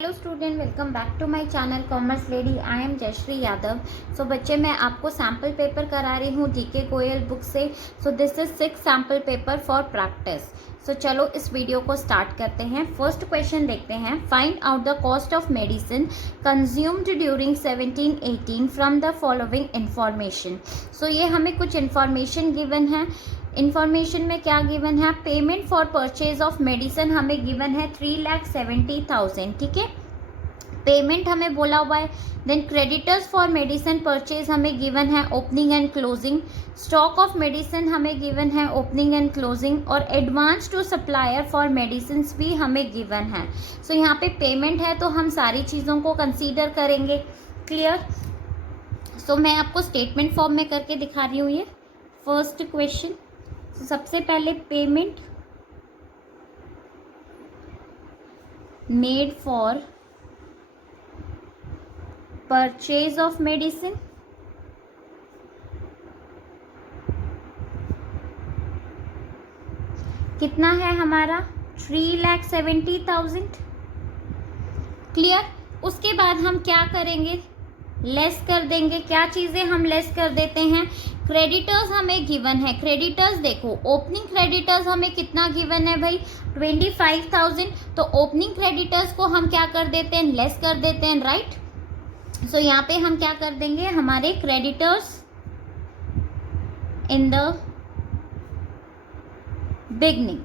Hello student, welcome back to my channel commerce lady. I am Jayshree Yadav. So बच्चे, मैं आपको sample paper करा रही हूँ डीके गोयल बुक से। So this is 6 sample paper for practice. So चलो इस वीडियो को स्टार्ट करते हैं। फर्स्ट क्वेश्चन देखते हैं। Find out the cost of medicine consumed during 17-18 from the following information. So ये हमें कुछ इंफॉर्मेशन गिवन है। इंफॉर्मेशन में क्या गिवन है? Payment for purchase of medicine हमें गिवन है 3,70,000। ठीक है, पेमेंट हमें बोला हुआ है। Then creditors for medicine purchase हमें गिवन है opening and closing. Stock of medicine हमें गिवन है ओपनिंग एंड क्लोजिंग। और advance to supplier for medicine भी हमें गिवन है। सो यहाँ पे पेमेंट है तो हम सारी चीज़ों को कंसीडर करेंगे। क्लियर? सो मैं आपको स्टेटमेंट फॉर्म में करके दिखा रही हूँ ये फर्स्ट क्वेश्चन। सबसे पहले payment made for purchase of medicine कितना है हमारा? 3,70,000। क्लियर? उसके बाद हम क्या करेंगे? लेस कर देंगे। क्या चीज़ें हम लेस कर देते हैं? क्रेडिटर्स हमें गिवन है। क्रेडिटर्स देखो, ओपनिंग क्रेडिटर्स हमें कितना गिवन है भाई? 25,000। तो ओपनिंग क्रेडिटर्स को हम क्या कर देते हैं? लेस कर देते हैं, राइट? सो यहाँ पे हम क्या कर देंगे? हमारे क्रेडिटर्स इन द बिगनिंग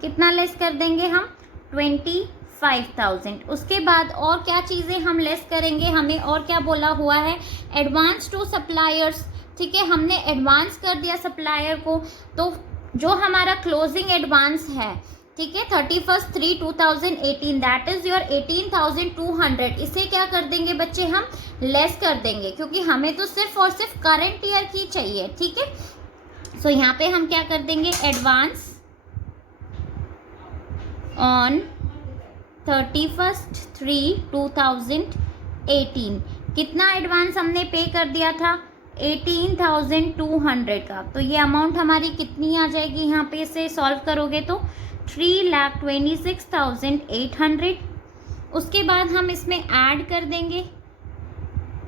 कितना लेस कर देंगे हम? 25,000। उसके बाद और क्या चीज़ें हम लेस करेंगे? हमें और क्या बोला हुआ है? Advance to suppliers. ठीक है, हमने एडवांस कर दिया सप्लायर को। तो जो हमारा क्लोजिंग एडवांस है, ठीक है, 31/3/2018, दैट इज योर 18,200। इसे क्या कर देंगे बच्चे? हम लेस कर देंगे, क्योंकि हमें तो सिर्फ और सिर्फ करंट ईयर की चाहिए। ठीक है, सो यहाँ पे हम क्या कर देंगे? Advance on 31/3/2018। कितना एडवांस हमने पे कर दिया था? 18,200 का। तो ये अमाउंट हमारी कितनी आ जाएगी? यहाँ पे से सॉल्व करोगे तो 3,26,800। उसके बाद हम इसमें ऐड कर देंगे।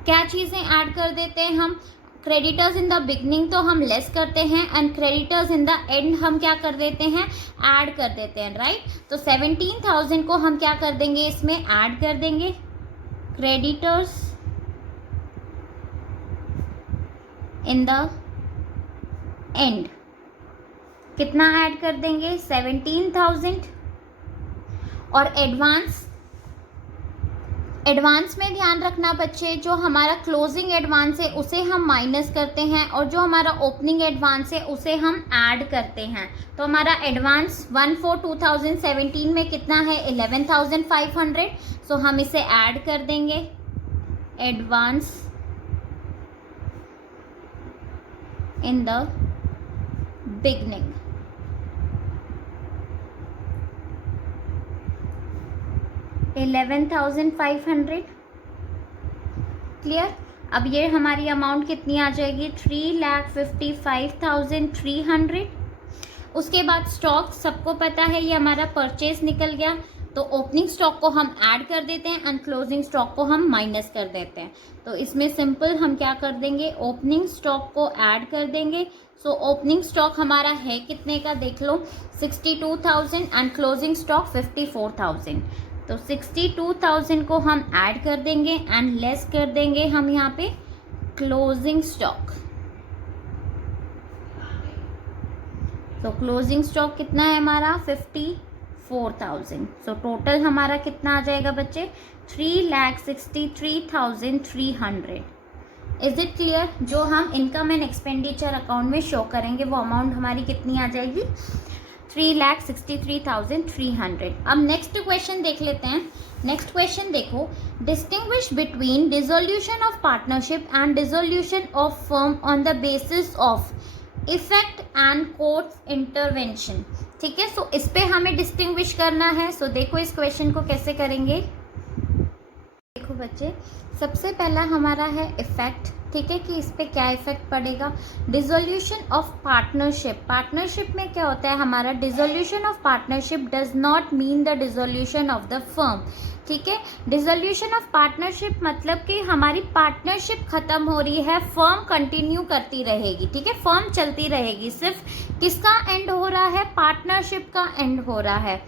क्या चीज़ें ऐड कर देते हैं हम? क्रेडिटर्स इन द बिगनिंग तो हम लेस करते हैं, and creditors in the end हम क्या कर देते हैं? ऐड कर देते हैं, राइट? तो 17,000 को हम क्या कर देंगे? इसमें ऐड कर देंगे। क्रेडिटर्स इन द एंड कितना ऐड कर देंगे? 17,000। और एडवांस में ध्यान रखना बच्चे, जो हमारा क्लोजिंग एडवांस है उसे हम माइनस करते हैं, और जो हमारा ओपनिंग एडवांस है उसे हम ऐड करते हैं। तो हमारा एडवांस 1/4/2017 में कितना है? 11,500। सो हम इसे ऐड कर देंगे। Advance in the beginning $11,500। Clear? अब ये हमारी अमाउंट कितनी आ जाएगी? 3,55,300। उसके बाद स्टॉक, सबको पता है ये हमारा परचेज निकल गया, तो ओपनिंग स्टॉक को हम ऐड कर देते हैं एंड क्लोजिंग स्टॉक को हम माइनस कर देते हैं। तो इसमें सिंपल हम क्या कर देंगे? ओपनिंग स्टॉक को ऐड कर देंगे। सो ओपनिंग स्टॉक हमारा है कितने का? देख लो, 62,000 एंड क्लोजिंग स्टॉक 54,000। तो 62,000 को हम ऐड कर देंगे एंड लेस कर देंगे हम यहाँ पे क्लोजिंग स्टॉक। तो क्लोजिंग स्टॉक कितना है हमारा? 54,000। सो टोटल हमारा कितना आ जाएगा बच्चे? 3,63,300। Is it clear? जो हम इनकम एंड एक्सपेंडिचर अकाउंट में शो करेंगे वो अमाउंट हमारी कितनी आ जाएगी? 3,63,300। अब नेक्स्ट क्वेश्चन देख लेते हैं। नेक्स्ट क्वेश्चन देखो, distinguish between dissolution of partnership and dissolution of firm on the basis of effect and court intervention. ठीक है, सो इस पे हमें डिस्टिंग्विश करना है। सो देखो इस क्वेश्चन को कैसे करेंगे। देखो बच्चे, सबसे पहला हमारा है इफेक्ट। ठीक है, कि इस पे क्या इफेक्ट पड़ेगा। डिसोल्यूशन ऑफ पार्टनरशिप, पार्टनरशिप में क्या होता है हमारा, dissolution of partnership does not mean the dissolution of the firm. ठीक है, डिसोल्यूशन ऑफ पार्टनरशिप मतलब कि हमारी पार्टनरशिप खत्म हो रही है, फर्म कंटिन्यू करती रहेगी। ठीक है, फर्म चलती रहेगी, सिर्फ किसका एंड हो रहा है, पार्टनरशिप का एंड हो रहा है।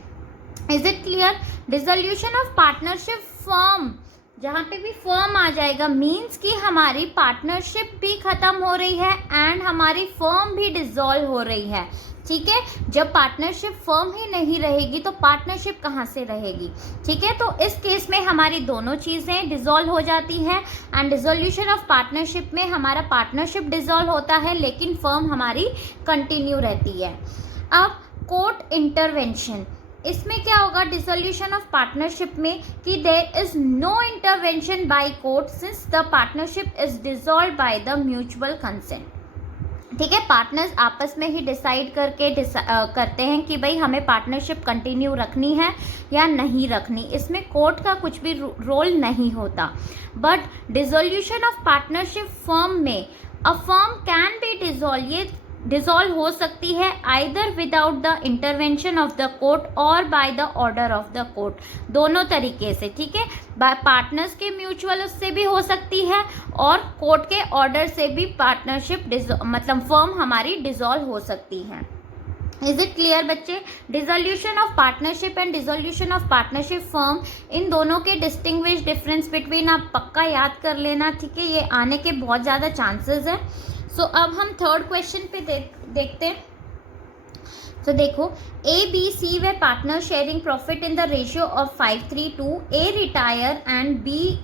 Is it clear. Dissolution of partnership firm, जहाँ पे भी फर्म आ जाएगा मीन्स कि हमारी पार्टनरशिप भी खत्म हो रही है एंड हमारी फर्म भी डिसॉल्व हो रही है। ठीक है, जब पार्टनरशिप फर्म ही नहीं रहेगी तो पार्टनरशिप कहाँ से रहेगी। ठीक है, तो इस केस में हमारी दोनों चीज़ें डिसॉल्व हो जाती हैं एंड डिसोल्यूशन ऑफ पार्टनरशिप में हमारा पार्टनरशिप डिसॉल्व होता है लेकिन फर्म हमारी कंटिन्यू रहती है। अब कोर्ट इंटरवेंशन, इसमें क्या होगा डिसोल्यूशन ऑफ पार्टनरशिप में कि there is no intervention by court since the partnership is dissolve by the mutual consent. ठीक है, पार्टनर्स आपस में ही डिसाइड करते हैं कि भाई हमें पार्टनरशिप कंटिन्यू रखनी है या नहीं रखनी, इसमें कोर्ट का कुछ भी रोल नहीं होता। But dissolution of partnership firm में a firm can be dissolve, ये डिसॉल्व हो सकती है either without the intervention of the court और by the order of the court, दोनों तरीके से। ठीक है, पार्टनर्स के म्यूचुअल उससे भी हो सकती है और कोर्ट के ऑर्डर से भी पार्टनरशिप मतलब फर्म हमारी डिसॉल्व हो सकती है। इज इट क्लियर बच्चे। Dissolution of partnership and dissolution of partnership firm, इन दोनों के डिस्टिंग्विश डिफरेंस बिटवीन आप पक्का याद कर लेना। ठीक है, ये आने के बहुत ज़्यादा चांसेस है। सो अब हम थर्ड क्वेश्चन पे देखते हैं। तो देखो, ए बी सी वे partner sharing profit in the ratio of 5:3, A retire and B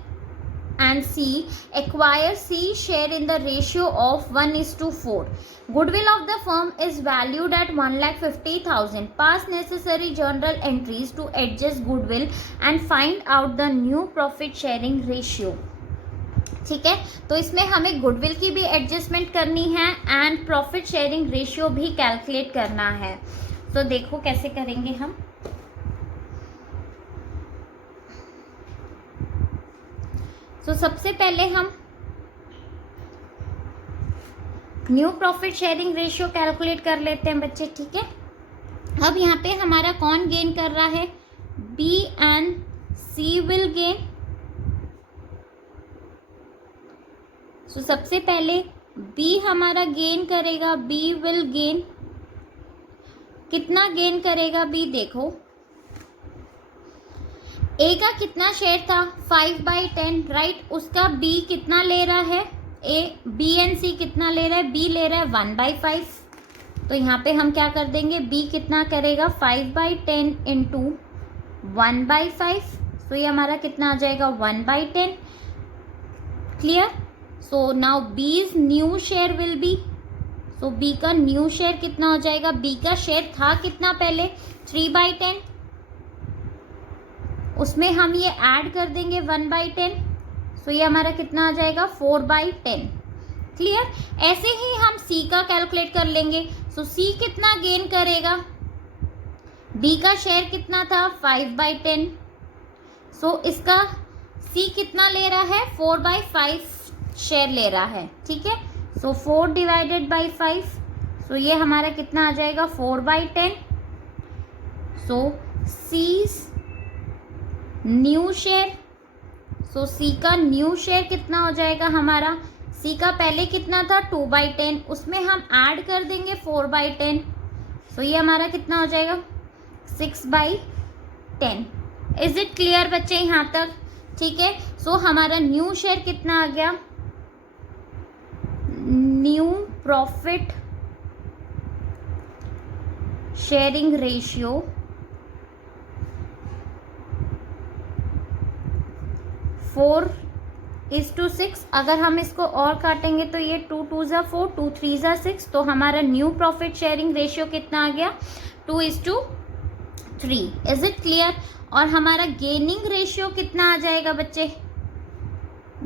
and C acquire C share in the ratio of 1:4. Goodwill of the firm is valued at 1,50,000. Pass necessary journal entries to adjust goodwill and find out the new profit sharing ratio. ठीक है, तो इसमें हमें goodwill की भी adjustment करनी है and profit sharing ratio भी कैलकुलेट करना है। तो देखो कैसे करेंगे हम। तो सबसे पहले हम new profit sharing ratio calculate कर लेते हैं बच्चे। ठीक है, अब यहाँ पे हमारा कौन गेन कर रहा है, B and C will gain. तो सबसे पहले बी हमारा गेन करेगा, बी विल गेन, कितना गेन करेगा बी, देखो ए का कितना शेयर था 5/10, राइट, उसका बी कितना ले रहा है, ए बी एंड सी कितना ले रहा है, बी ले रहा है 1/5। तो यहाँ पे हम क्या कर देंगे, बी कितना करेगा 5/10 इंटू 1/5, तो ये हमारा कितना आ जाएगा 1/10। Clear. So now B's new share will be, so B का न्यू शेयर कितना हो जाएगा, बी का शेयर था कितना पहले 3/10, उसमें हम ये ऐड कर देंगे 1/10, सो ये हमारा कितना आ जाएगा 4/10। क्लियर। ऐसे ही हम सी का कैलकुलेट कर लेंगे। सो सी कितना गेन करेगा, बी का शेयर कितना था 5/10, सो इसका सी कितना ले रहा है 4/5 शेयर ले रहा है। ठीक है, सो 4/5, सो ये हमारा कितना आ जाएगा 4/10। सो सी न्यू शेयर, सो सी का न्यू शेयर कितना हो जाएगा हमारा, सी का पहले कितना था 2/10, उसमें हम ऐड कर देंगे 4/10, सो ये हमारा कितना हो जाएगा 6/10। इज इट क्लियर बच्चे यहाँ तक। ठीक है, सो हमारा न्यू शेयर कितना आ गया, न्यू प्रॉफिट शेयरिंग रेशियो 4:6। अगर हम इसको और काटेंगे तो ये 2 2 ज़ा 4, 2 3 ज़ा 6, तो हमारा न्यू प्रॉफिट शेयरिंग रेशियो कितना आ गया 2:3। Is it clear. और हमारा गेनिंग रेशियो कितना आ जाएगा बच्चे,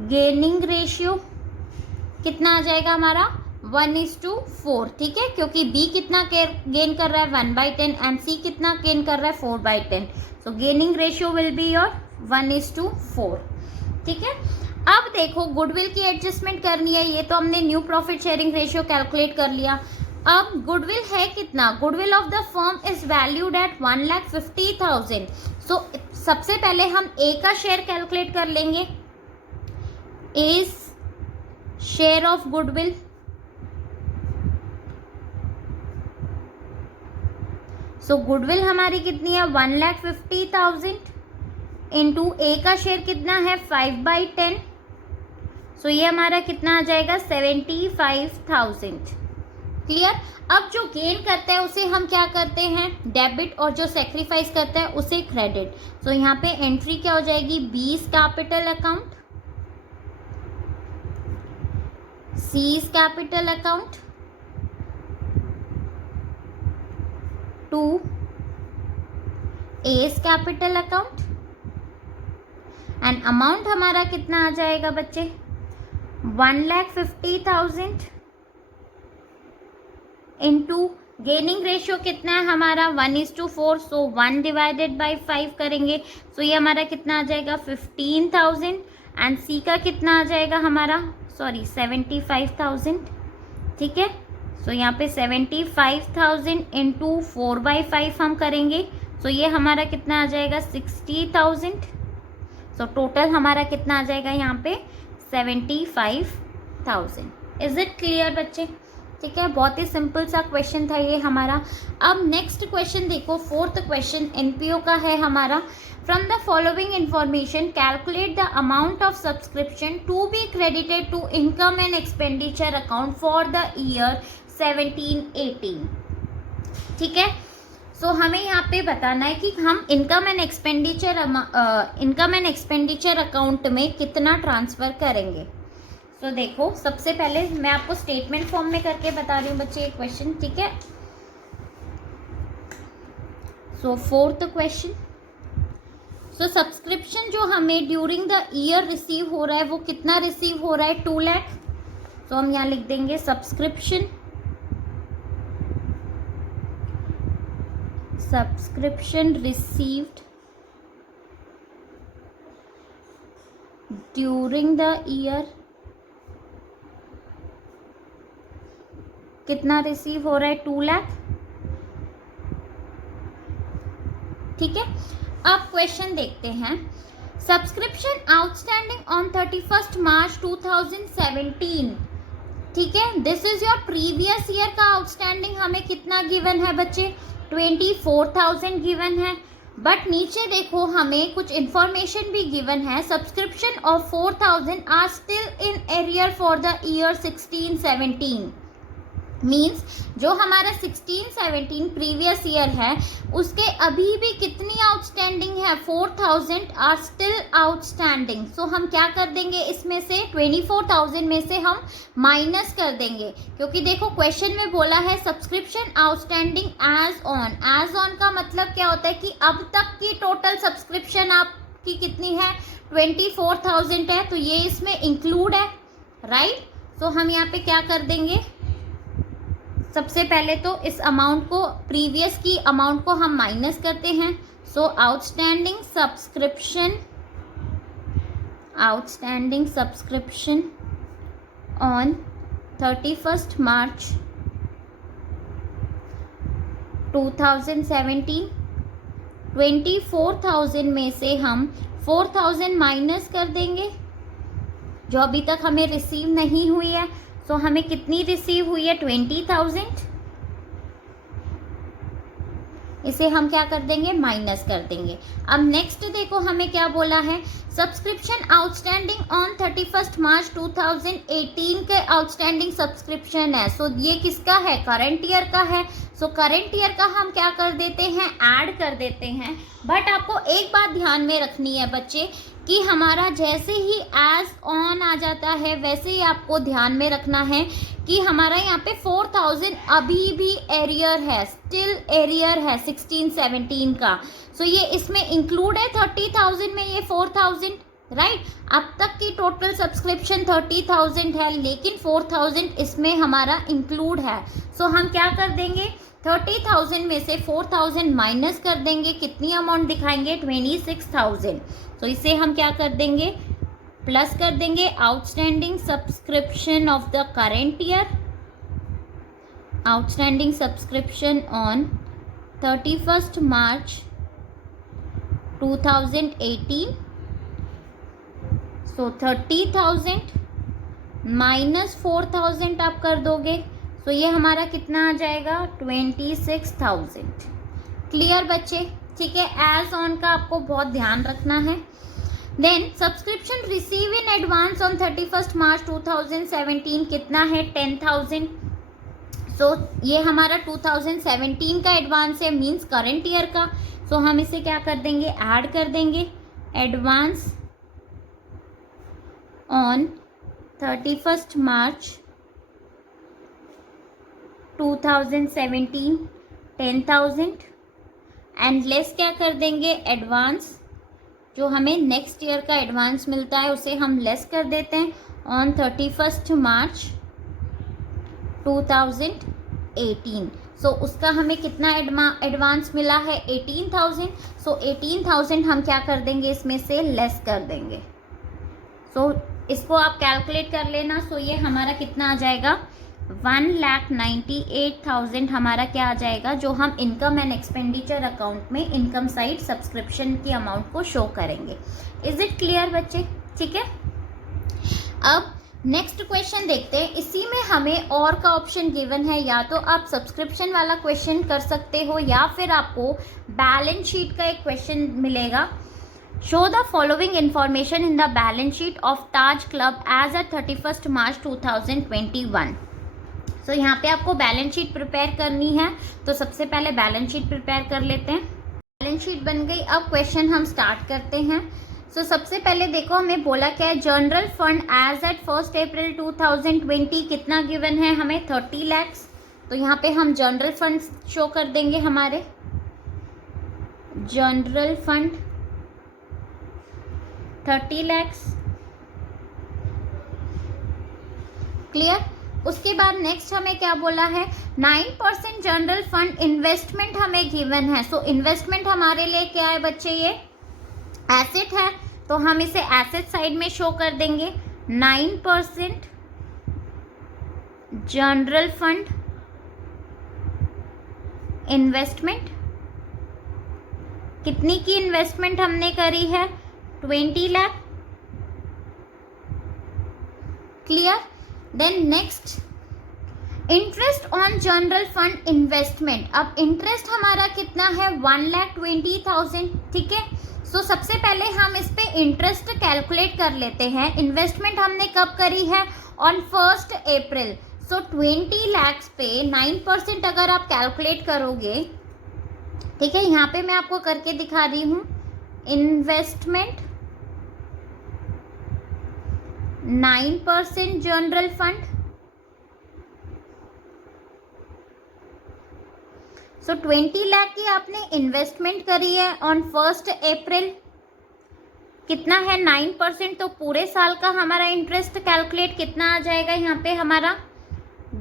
गेनिंग रेशियो कितना आ जाएगा हमारा 1:4। ठीक है, क्योंकि बी कितना गेन कर रहा है 1/10 एंड सी कितना गेन कर रहा है 4/10, so gaining ratio will be your 1:4। ठीक है, अब देखो गुडविल की एडजस्टमेंट करनी है, ये तो हमने new profit sharing ratio calculate कर लिया। अब गुडविल है कितना, goodwill of the firm is valued at 1,50,000। So सबसे पहले हम ए का शेयर कैलकुलेट कर लेंगे, A's share of goodwill. So goodwill हमारी कितनी है 1,50,000 इंटू ए का शेयर कितना है 5/10। सो ये हमारा कितना आ जाएगा 75,000। क्लियर। अब जो गेन करता है उसे हम क्या करते हैं डेबिट, और जो सेक्रीफाइस करता है उसे क्रेडिट। सो यहाँ पे एंट्री क्या हो जाएगी, B's capital account, C's capital account to A's capital account, and amount हमारा कितना आ जाएगा बच्चे 1,50,000 इंटू गेनिंग रेशियो कितना है हमारा 1:4। सो 1/5 करेंगे। सो ये हमारा कितना आ जाएगा 15,000, एंड सी का कितना आ जाएगा हमारा 75,000। ठीक है। सो यहाँ पे 75,000 इंटू 4/5 हम करेंगे। सो ये हमारा कितना आ जाएगा 60,000। सो टोटल हमारा कितना आ जाएगा यहाँ पे 75,000। इज इट क्लियर बच्चे। ठीक है, बहुत ही सिंपल सा क्वेश्चन था ये हमारा। अब नेक्स्ट क्वेश्चन देखो, फोर्थ क्वेश्चन एनपीओ का है हमारा। From the following information calculate the amount of subscription to be credited to income and expenditure account for the year 17-18। ठीक है। सो हमें यहाँ पे बताना है कि हम इनकम एंड एक्सपेंडिचर अकाउंट में कितना ट्रांसफ़र करेंगे। सो देखो सबसे पहले मैं आपको स्टेटमेंट फॉर्म में करके बता रही हूँ बच्चे ये क्वेश्चन। ठीक है। सो फोर्थ क्वेश्चन, सो सब्सक्रिप्शन जो हमें ड्यूरिंग द ईयर रिसीव हो रहा है वो कितना रिसीव हो रहा है 2 लाख। तो हम यहाँ लिख देंगे subscription received during the year कितना रिसीव हो रहा है 2 लाख। ठीक है। अब क्वेश्चन देखते हैं, सब्सक्रिप्शन आउटस्टैंडिंग ऑन 31 मार्च 2017। ठीक है, this is your previous year का आउटस्टैंडिंग हमें कितना गिवन है बच्चे 24,000 गिवन है। बट नीचे देखो हमें कुछ इंफॉर्मेशन भी गिवन है, subscription of 4,000 are still in arrear for the year 16-17। Means जो हमारा 16-17 प्रीवियस ईयर है उसके अभी भी कितनी आउटस्टैंडिंग है 4,000 आर स्टिल आउटस्टैंडिंग। सो हम क्या कर देंगे, इसमें से 24,000 में से हम माइनस कर देंगे, क्योंकि देखो क्वेश्चन में बोला है subscription outstanding as on. As on का मतलब क्या होता है कि अब तक की टोटल सब्सक्रिप्शन आपकी कितनी है 24,000 है, तो ये इसमें इंक्लूड है, राइट। सो हम यहाँ पे क्या कर देंगे, सबसे पहले तो इस अमाउंट को प्रीवियस की अमाउंट को हम माइनस करते हैं। सो आउटस्टैंडिंग सब्सक्रिप्शन ऑन 31 मार्च 2017, 24,000 में से हम 4,000 माइनस कर देंगे जो अभी तक हमें रिसीव नहीं हुई है। तो हमें कितनी रिसीव हुई है 20,000, इसे हम क्या कर देंगे माइनस कर देंगे। अब नेक्स्ट देखो हमें क्या बोला है, सब्सक्रिप्शन आउटस्टैंडिंग ऑन 31 मार्च 2018 के आउटस्टैंडिंग सब्सक्रिप्शन है। सो ये किसका है, करंट ईयर का है। सो करंट ईयर का हम क्या कर देते हैं, ऐड कर देते हैं। बट आपको एक बात ध्यान में रखनी है बच्चे कि हमारा जैसे ही एज ऑन आ जाता है वैसे ही आपको ध्यान में रखना है कि हमारा यहाँ पे 4,000 अभी भी एरियर है, स्टिल एरियर है 16-17 का। सो ये इसमें इंक्लूड है 30,000 में ये 4,000, राइट। अब तक की टोटल सब्सक्रिप्शन 30,000 है, लेकिन 4,000 इसमें हमारा इंक्लूड है। सो हम क्या कर देंगे, 30,000 में से 4,000 माइनस कर देंगे, कितनी अमाउंट दिखाएंगे 26,000। तो इसे हम क्या कर देंगे प्लस कर देंगे outstanding subscription of the current year, outstanding subscription on 31st March 2018. So 30,000 minus 4,000 आप कर दोगे, सो ये हमारा कितना आ जाएगा 26,000. क्लियर बच्चे? ठीक है, एज ऑन का आपको बहुत ध्यान रखना है. Then subscription receive in advance on 31st March 2017 कितना है 10,000. सो ये हमारा 2017 का एडवांस है, मीन्स करंट ईयर का. सो हम इसे क्या कर देंगे, ऐड कर देंगे. Advance on 31st March 2017 10,000 and less क्या कर देंगे, एडवांस जो हमें नेक्स्ट ईयर का एडवांस मिलता है उसे हम लेस कर देते हैं ऑन 31st March 2018. सो उसका हमें कितना एडवांस मिला है 18,000. सो 18,000 हम क्या कर देंगे, इसमें से लेस कर देंगे. सो इसको आप कैलकुलेट कर लेना. सो ये हमारा कितना आ जाएगा 1,98,000 हमारा क्या आ जाएगा, जो हम इनकम एंड एक्सपेंडिचर अकाउंट में इनकम साइड सब्सक्रिप्शन की अमाउंट को शो करेंगे. इज इट क्लियर बच्चे? ठीक है, अब नेक्स्ट क्वेश्चन देखते हैं. इसी में हमें और का ऑप्शन गिवन है, या तो आप सब्सक्रिप्शन वाला क्वेश्चन कर सकते हो या फिर आपको बैलेंस शीट का एक क्वेश्चन मिलेगा. Show the following information in the balance sheet of Taj club as at 31st March 2021. So यहाँ पे आपको बैलेंस शीट प्रिपेयर करनी है, तो सबसे पहले बैलेंस शीट प्रिपेयर कर लेते हैं. बैलेंस शीट बन गई. अब क्वेश्चन हम स्टार्ट करते हैं. सो सबसे पहले देखो हमें बोला क्या है, general fund as at 1st April 2020 कितना गिवन है हमें 30 लाख. तो यहाँ पे हम जनरल फंड शो कर देंगे, हमारे जनरल फंड 30 लाख. क्लियर? उसके बाद नेक्स्ट हमें क्या बोला है, 9% जनरल फंड इन्वेस्टमेंट हमें गिवन है. सो इन्वेस्टमेंट हमारे लिए क्या है बच्चे, ये एसेट है, तो हम इसे एसेट साइड में शो कर देंगे. 9% जनरल फंड इन्वेस्टमेंट. कितनी की इन्वेस्टमेंट हमने करी है 20 lakh. Clear? Then next interest on general fund investment. अब इंटरेस्ट हमारा कितना है 1,20,000. ठीक है, सो सबसे पहले हम इस पे इंटरेस्ट कैलकुलेट कर लेते हैं. इन्वेस्टमेंट हमने कब करी है ऑन 1st April. सो 20 लाख पे 9% अगर आप कैलकुलेट करोगे, ठीक है, यहाँ पे मैं आपको करके दिखा रही हूँ. Investment 9% general fund. So 20 lakh की आपने इन्वेस्टमेंट करी है ऑन 1st April. कितना है 9%, तो पूरे साल का हमारा इंटरेस्ट कैलकुलेट कितना आ जाएगा यहाँ पे हमारा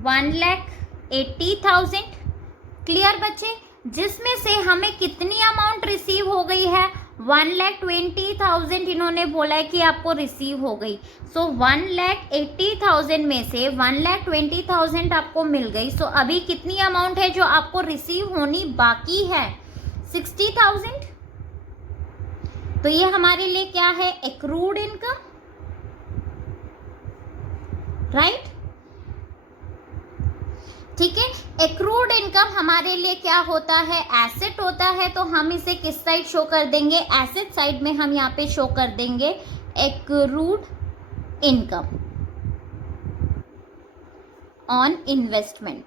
1,80,000. क्लियर बच्चे? जिसमें से हमें कितनी अमाउंट रिसीव हो गई है 1,20,000 इन्होंने बोला है कि आपको रिसीव हो गई. सो 1,80,000 में से 1,20,000 आपको मिल गई. सो अभी कितनी अमाउंट है जो आपको रिसीव होनी बाकी है 60,000. तो ये हमारे लिए क्या है, एक्रूड इनकम. राइट? ठीक है, एक्रूड इनकम हमारे लिए क्या होता है, एसेट होता है. तो हम इसे किस साइड शो कर देंगे, एसेट साइड में हम यहाँ पे शो कर देंगे एक्रूड इनकम ऑन इन्वेस्टमेंट.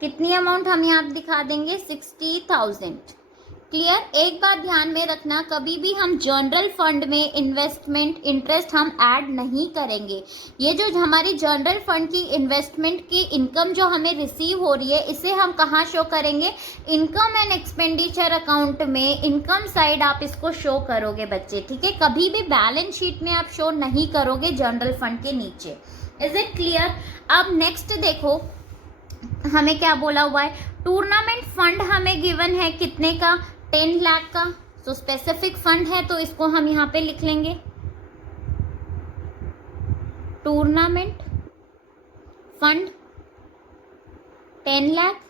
कितनी अमाउंट हम यहाँ दिखा देंगे 60,000. क्लियर? एक बात ध्यान में रखना, कभी भी हम जनरल फंड में इन्वेस्टमेंट इंटरेस्ट हम ऐड नहीं करेंगे. ये जो हमारी जनरल फंड की इन्वेस्टमेंट की इनकम जो हमें रिसीव हो रही है, इसे हम कहाँ शो करेंगे, इनकम एंड एक्सपेंडिचर अकाउंट में इनकम साइड आप इसको शो करोगे बच्चे. ठीक है, कभी भी बैलेंस शीट में आप शो नहीं करोगे जनरल फंड के नीचे. Is it clear? अब नेक्स्ट देखो हमें क्या बोला हुआ है, टूर्नामेंट फंड हमें गिवन है कितने का 10 लाख का. सो स्पेसिफिक फंड है तो इसको हम यहाँ पे लिख लेंगे टूर्नामेंट फंड 10 लाख।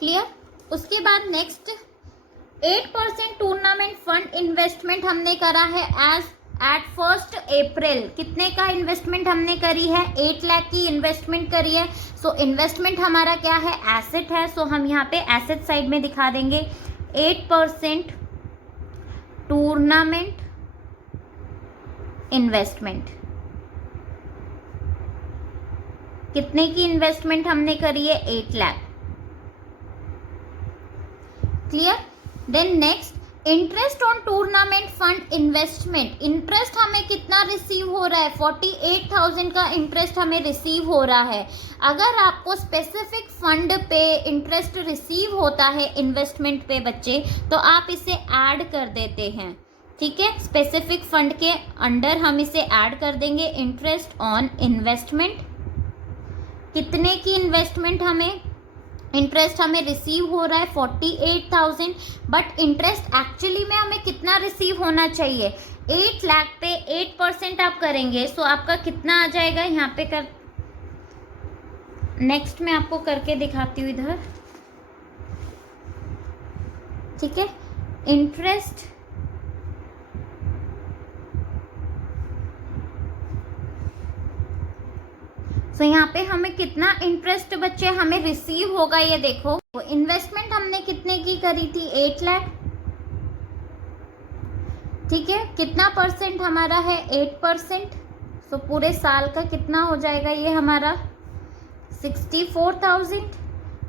क्लियर। उसके बाद नेक्स्ट 8% टूर्नामेंट फंड इन्वेस्टमेंट हमने करा है एज एट 1 अप्रैल। कितने का इन्वेस्टमेंट हमने करी है? 8 लाख की इन्वेस्टमेंट करी है। सो इन्वेस्टमेंट हमारा क्या है? एसेट है। सो हम यहाँ पे एसेट साइड में दिखा देंगे 8% टूर्नामेंट इन्वेस्टमेंट। कितने की इन्वेस्टमेंट हमने करी है? 8 lakh. Clear. Then next interest on tournament fund investment. Interest हमें कितना रिसीव हो रहा है? 48,000 का इंटरेस्ट हमें रिसीव हो रहा है। अगर आपको स्पेसिफिक फंड पे इंटरेस्ट रिसीव होता है इन्वेस्टमेंट पे बच्चे, तो आप इसे ऐड कर देते हैं। ठीक है, स्पेसिफिक फंड के अंडर हम इसे ऐड कर देंगे इंटरेस्ट ऑन इन्वेस्टमेंट। कितने की इन्वेस्टमेंट हमें इंटरेस्ट हमें रिसीव हो रहा है? 48,000। बट इंटरेस्ट एक्चुअली में हमें कितना रिसीव होना चाहिए? 8 लाख पे 8% आप करेंगे, सो आपका कितना आ जाएगा? यहाँ पे कर नेक्स्ट मैं आपको करके दिखाती हूँ इधर। ठीक है, इंटरेस्ट तो यहाँ पे हमें कितना इंटरेस्ट बच्चे हमें रिसीव होगा ये देखो। इन्वेस्टमेंट हमने कितने की करी थी? 8 लाख। ठीक है, कितना परसेंट हमारा है? 8%। तो पूरे साल का कितना हो जाएगा ये हमारा? 64,000।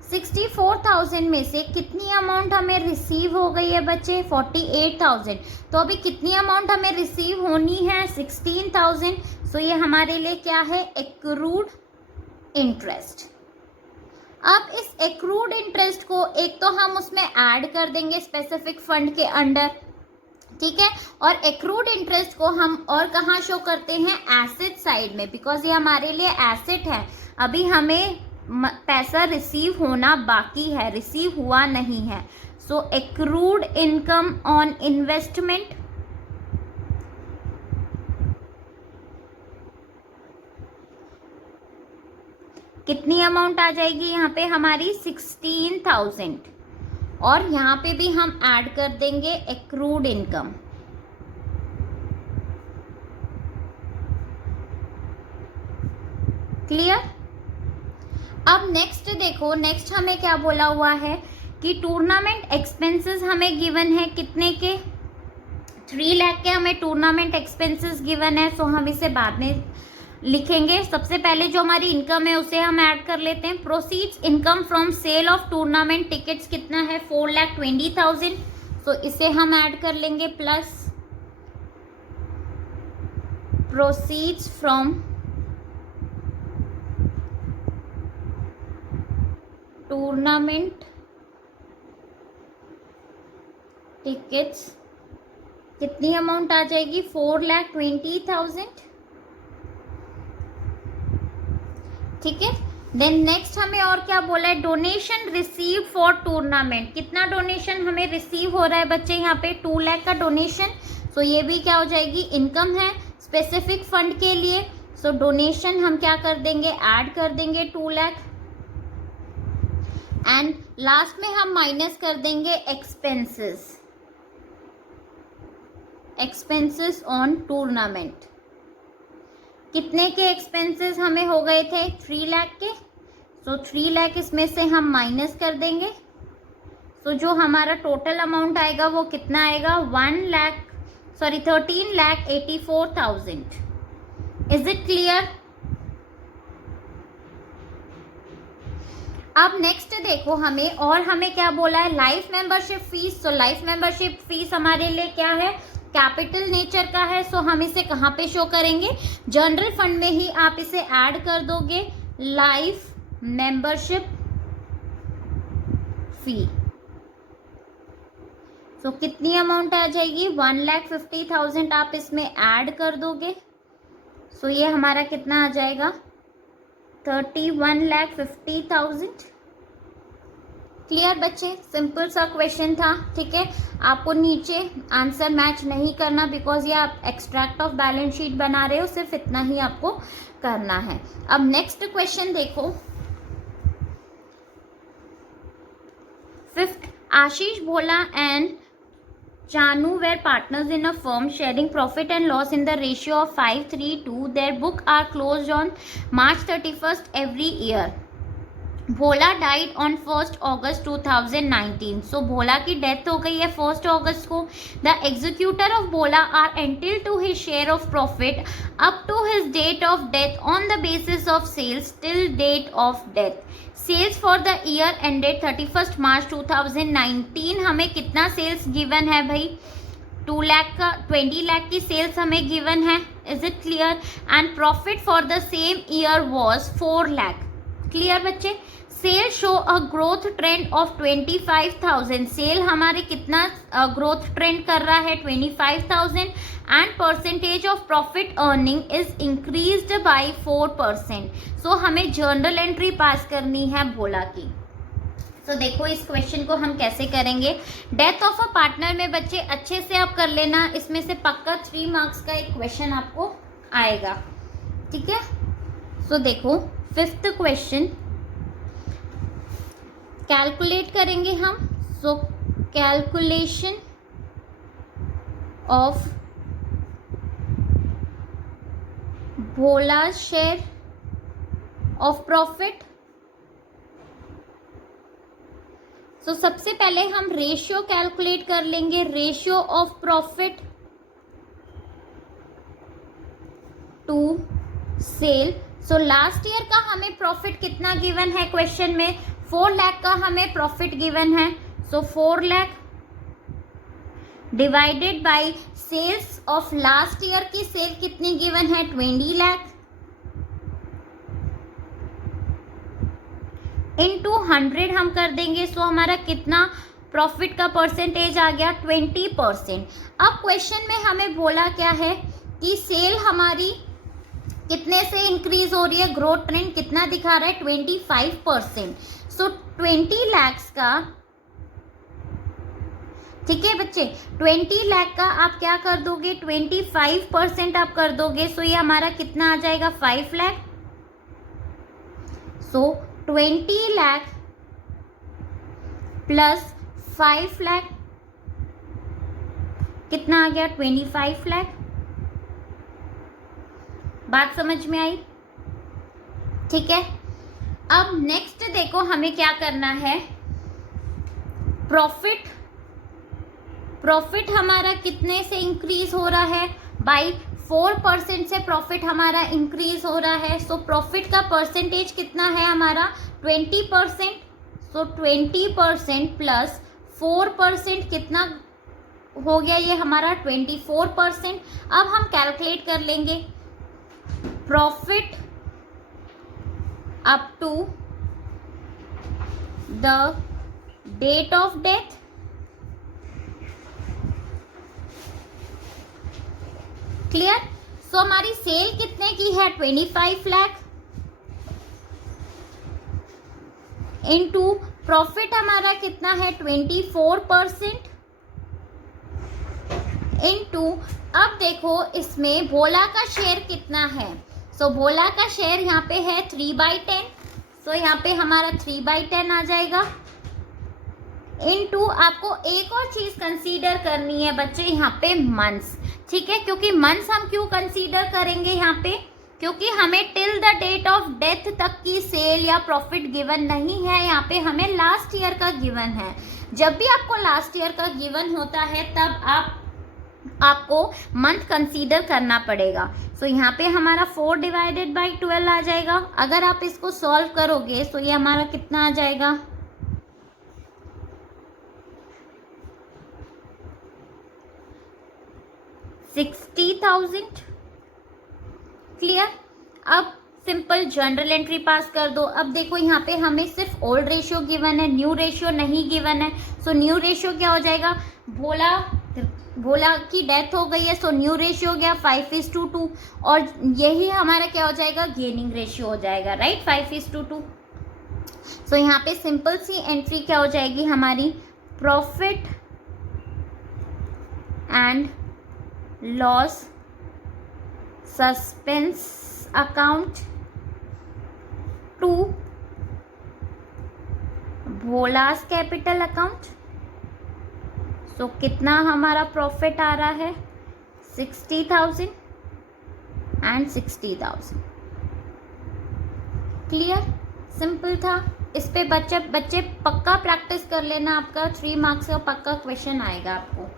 64,000 में से कितनी अमाउंट हमें रिसीव हो गई है बच्चे? 48,000। तो अभी कितनी अमाउंट हमें रिसीव होनी है? 16,000। सो ये हमारे लिए क्या है? Accrued interest. अब इस एक्रूड इंटरेस्ट को एक तो हम उसमें ऐड कर देंगे स्पेसिफिक फंड के अंडर। ठीक है, और एक्रूड इंटरेस्ट को हम और कहाँ शो करते हैं? एसेट साइड में, बिकॉज ये हमारे लिए एसेट है। अभी हमें पैसा रिसीव होना बाकी है, रिसीव हुआ नहीं है। सो एक्रूड इनकम ऑन इन्वेस्टमेंट कितनी अमाउंट आ जाएगी यहाँ पे हमारी? 16,000। और यहाँ पे भी हम ऐड कर देंगे एक्रूड इनकम। क्लियर। अब नेक्स्ट देखो, नेक्स्ट हमें क्या बोला हुआ है कि टूर्नामेंट एक्सपेंसेस हमें गिवन है कितने के? 3 लाख के हमें टूर्नामेंट एक्सपेंसेस गिवन है। सो हम इसे बाद में लिखेंगे। सबसे पहले जो हमारी इनकम है उसे हम ऐड कर लेते हैं। Proceeds income from sale of tournament tickets कितना है? 4,20,000। सो इसे हम ऐड कर लेंगे plus proceeds from tournament tickets. कितनी अमाउंट आ जाएगी? 4,20,000। ठीक है। देन नेक्स्ट हमें और क्या बोला है? Donation receive for tournament. कितना डोनेशन हमें रिसीव हो रहा है बच्चे यहाँ पे? 2 लाख का डोनेशन। सो ये भी क्या हो जाएगी? इनकम है स्पेसिफिक फंड के लिए। सो डोनेशन हम क्या कर देंगे? ऐड कर देंगे 2 लाख। एंड लास्ट में हम माइनस कर देंगे एक्सपेंसेस, एक्सपेंसेस ऑन टूर्नामेंट। कितने के एक्सपेंसेस हमें हो गए थे? 3 लाख के। सो 3 लाख इसमें से हम माइनस कर देंगे। सो जो हमारा टोटल अमाउंट आएगा वो कितना आएगा? 13,84,000। Is it clear? अब नेक्स्ट देखो हमें क्या बोला है? Life membership fees. So life membership fees हमारे लिए क्या है? कैपिटल नेचर का है। सो हम इसे कहाँ पे शो करेंगे? जनरल फंड में ही आप इसे ऐड कर दोगे, लाइफ मेंबरशिप फी। सो कितनी अमाउंट आ जाएगी? 1,50,000 आप इसमें ऐड कर दोगे। सो ये हमारा कितना आ जाएगा? 31,50,000। क्लियर बच्चे, सिंपल सा क्वेश्चन था, ठीक है। आपको नीचे आंसर मैच नहीं करना बिकॉज ये आप एक्सट्रैक्ट ऑफ बैलेंस शीट बना रहे हो, सिर्फ इतना ही आपको करना है। अब नेक्स्ट क्वेश्चन देखो, 5th, Ashish Bhola and Janu were partners in a firm sharing profit and loss in the ratio of 5:3:2. Their books are closed on March 31st every year. Bhola died on 1st August 2019. So भोला की death हो गई है 1st अगस्त को. The executor of Bhola are entitled to his share of profit up to his date of death on the basis of sales till date of death. Sales for the year ended 31st March 2019. हमें कितना sales given है भाई? 2 लाख का 20 लाख की sales हमें given है. Is it clear? And profit for the same year was 4 lakh. Clear बच्चे? Sale show a growth trend of 25,000. Sale हमारे कितना ग्रोथ ट्रेंड कर रहा है? 25,000. And percentage of profit earning is increased by 4%. So हमें journal entry pass करनी है भोला की. सो देखो इस क्वेश्चन को हम कैसे करेंगे. डेथ ऑफ अ पार्टनर में बच्चे अच्छे से आप कर लेना, इसमें से पक्का 3 मार्क्स का एक क्वेश्चन आपको आएगा, ठीक है. सो देखो 5th क्वेश्चन कैलकुलेट करेंगे हम. So calculation of Bhola share of profit. So सबसे पहले हम रेशियो कैलकुलेट कर लेंगे. Ratio of profit to sale. So last year का हमें प्रॉफिट कितना गिवन है क्वेश्चन में? 4 लाख का हमें प्रॉफिट गिवन है. So 4 lakh divided by sales of last year की सेल कितनी गिवन है? 20 लाख इनटू 100 हम कर देंगे. सो हमारा कितना प्रॉफिट का परसेंटेज आ गया? 20%. अब क्वेश्चन में हमें बोला क्या है कि सेल हमारी कितने से इंक्रीज हो रही है? ग्रोथ ट्रेंड कितना दिखा रहा है? 25%. सो 20 लाख का, ठीक है बच्चे, 20 लाख का आप क्या कर दोगे? 25% आप कर दोगे. सो ये हमारा कितना आ जाएगा? 5 लाख. सो 20 लाख प्लस 5 लाख कितना आ गया? 25 लाख. बात समझ में आई? ठीक है. अब नेक्स्ट देखो हमें क्या करना है. प्रॉफिट हमारा कितने से इंक्रीज हो रहा है? बाई 4% से प्रॉफिट हमारा इंक्रीज हो रहा है. सो प्रॉफिट का परसेंटेज कितना है हमारा? 20%. सो 20% प्लस 4% कितना हो गया? ये हमारा 24%. अब हम कैलकुलेट कर लेंगे profit up to the date of death. Clear? So हमारी सेल कितने की है? 25 लाख इनटू प्रॉफिट हमारा कितना है? 24% इनटू, अब देखो इसमें भोला का शेयर कितना है? सो भोला का शेयर यहाँ पे है 3/10. सो यहाँ पे हमारा 3/10 आ जाएगा. इनटू आपको एक और चीज कंसीडर करनी है बच्चे यहाँ पे, मंथ्स. ठीक है, क्योंकि मंथ्स हम क्यों कंसीडर करेंगे यहाँ पे? क्योंकि हमें till the date of death तक की सेल या प्रॉफिट गिवन नहीं है. यहाँ पे हमें लास्ट ईयर का गिवन है. जब भी आपको लास्ट ईयर का गिवन होता है तब आपको मंथ कंसीडर करना पड़ेगा. सो यहाँ पे हमारा 4 डिवाइडेड बाई 12 आ जाएगा. अगर आप इसको सॉल्व करोगे तो ये हमारा कितना आ जाएगा? 60,000. क्लियर? अब सिंपल जनरल एंट्री पास कर दो. अब देखो यहाँ पे हमें सिर्फ ओल्ड रेशियो गिवन है, न्यू रेशियो नहीं गिवन है. सो न्यू रेशियो क्या हो जाएगा? भोला की डेथ हो गई है, सो न्यू रेशियो हो गया 5:2. और यही हमारा क्या हो जाएगा? गेनिंग रेशियो हो जाएगा, राइट? 5:2. सो यहाँ पे सिंपल सी एंट्री क्या हो जाएगी हमारी, profit and loss suspense account to Bhola's capital account. So कितना हमारा प्रॉफिट आ रहा है, 60,000 एंड 60,000। क्लियर, सिंपल था। इस पे बच्चे पक्का प्रैक्टिस कर लेना, आपका 3 मार्क्स का पक्का क्वेश्चन आएगा आपको,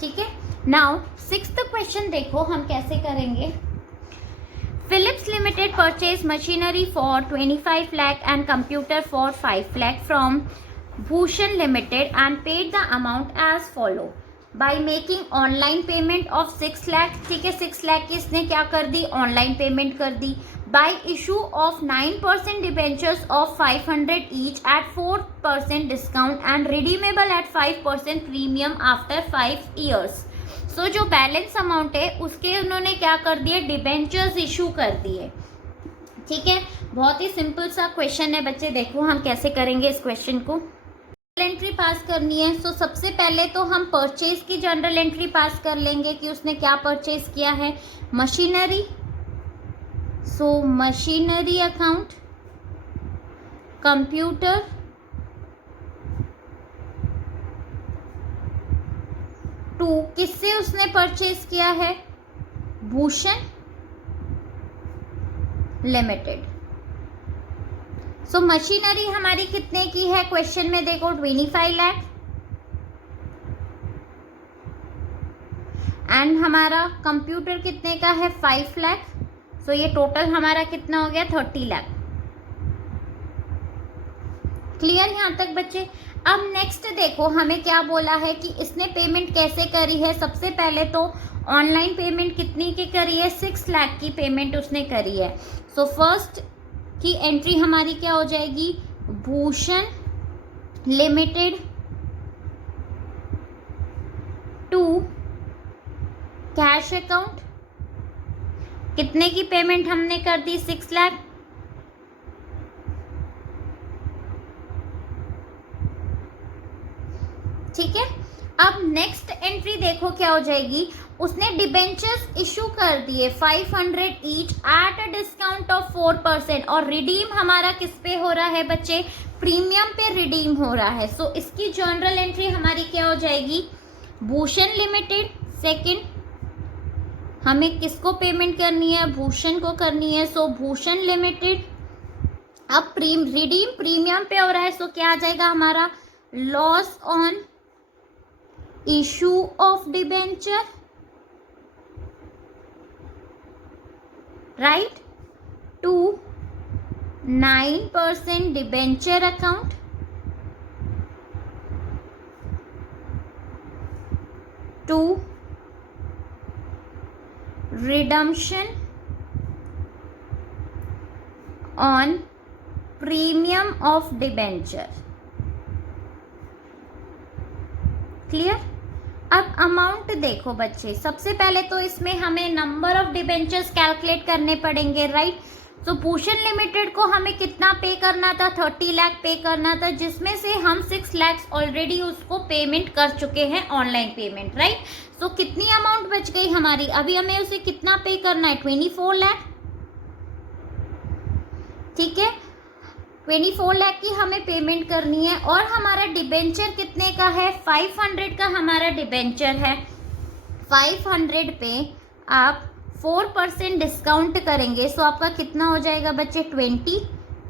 ठीक है। नाउ 6th क्वेश्चन देखो हम कैसे करेंगे। Philips Limited purchased machinery for 25 lakh and computer for 5 lakh from Bhushan Limited and paid the amount as follow by making online payment of 6 lakh। ठीक है, 6 lakh की इसने क्या कर दी, ऑनलाइन पेमेंट कर दी। by issue of 9% debentures of 500 each at 4% discount and redeemable at 5% premium after 5 years। सो जो balance amount है उसके उन्होंने क्या कर दिए, डिबेंचर्स इशू कर दिए। ठीक है, बहुत ही सिंपल सा क्वेश्चन है बच्चे, देखो हम कैसे करेंगे इस क्वेश्चन को। जनरल एंट्री पास करनी है। सो सबसे पहले तो हम परचेज की जनरल एंट्री पास कर लेंगे कि उसने क्या परचेज किया है, मशीनरी। सो मशीनरी अकाउंट, कंप्यूटर, किससे उसने परचेज किया है, भूषण लिमिटेड। सो मशीनरी हमारी कितने की है, क्वेश्चन में देखो 25 लाख एंड हमारा कंप्यूटर कितने का है, 5 लाख। सो ये टोटल हमारा कितना हो गया, 30 लाख। क्लियर यहाँ तक बच्चे। अब नेक्स्ट देखो हमें क्या बोला है कि इसने पेमेंट कैसे करी है। सबसे पहले तो ऑनलाइन पेमेंट कितनी की करी है, 6 लाख की पेमेंट उसने करी है। सो फर्स्ट की एंट्री हमारी क्या हो जाएगी, Bhushan limited to cash account. कितने की पेमेंट हमने कर दी, 6 लाख। ठीक है, अब नेक्स्ट एंट्री देखो क्या हो जाएगी, उसने डिबेंचर्स इशू कर दिए 500 each at a discount of 4% और रिडीम हमारा किस पे हो रहा है बच्चे, प्रीमियम पे रिडीम हो रहा है। सो इसकी जनरल एंट्री हमारी क्या हो जाएगी, भूषण लिमिटेड। सेकंड हमें किसको पेमेंट करनी है, भूषण को करनी है। सो भूषण लिमिटेड, अब रिडीम प्रीमियम पे हो रहा है। सो क्या आ जाएगा हमारा, loss on issue of debenture, right, to 9% debenture account, to redemption on premium of debenture। Clear. अब अमाउंट देखो बच्चे, सबसे पहले तो इसमें हमें नंबर ऑफ डिबेंचर्स कैलकुलेट करने पड़ेंगे, राइट। तो भूषण लिमिटेड को हमें कितना पे करना था, 30 लाख पे करना था, जिसमें से हम 6 लाख ऑलरेडी उसको पेमेंट कर चुके हैं, ऑनलाइन पेमेंट, राइट। तो कितनी अमाउंट बच गई हमारी, अभी हमें उसे कितना पे करना है, 24 लाख। ठीक है, 24 लाख की हमें पेमेंट करनी है और हमारा डिबेंचर कितने का है, 500 का हमारा डिबेंचर है। 500 पे आप 4% डिस्काउंट करेंगे। सो आपका कितना हो जाएगा बच्चे, 20,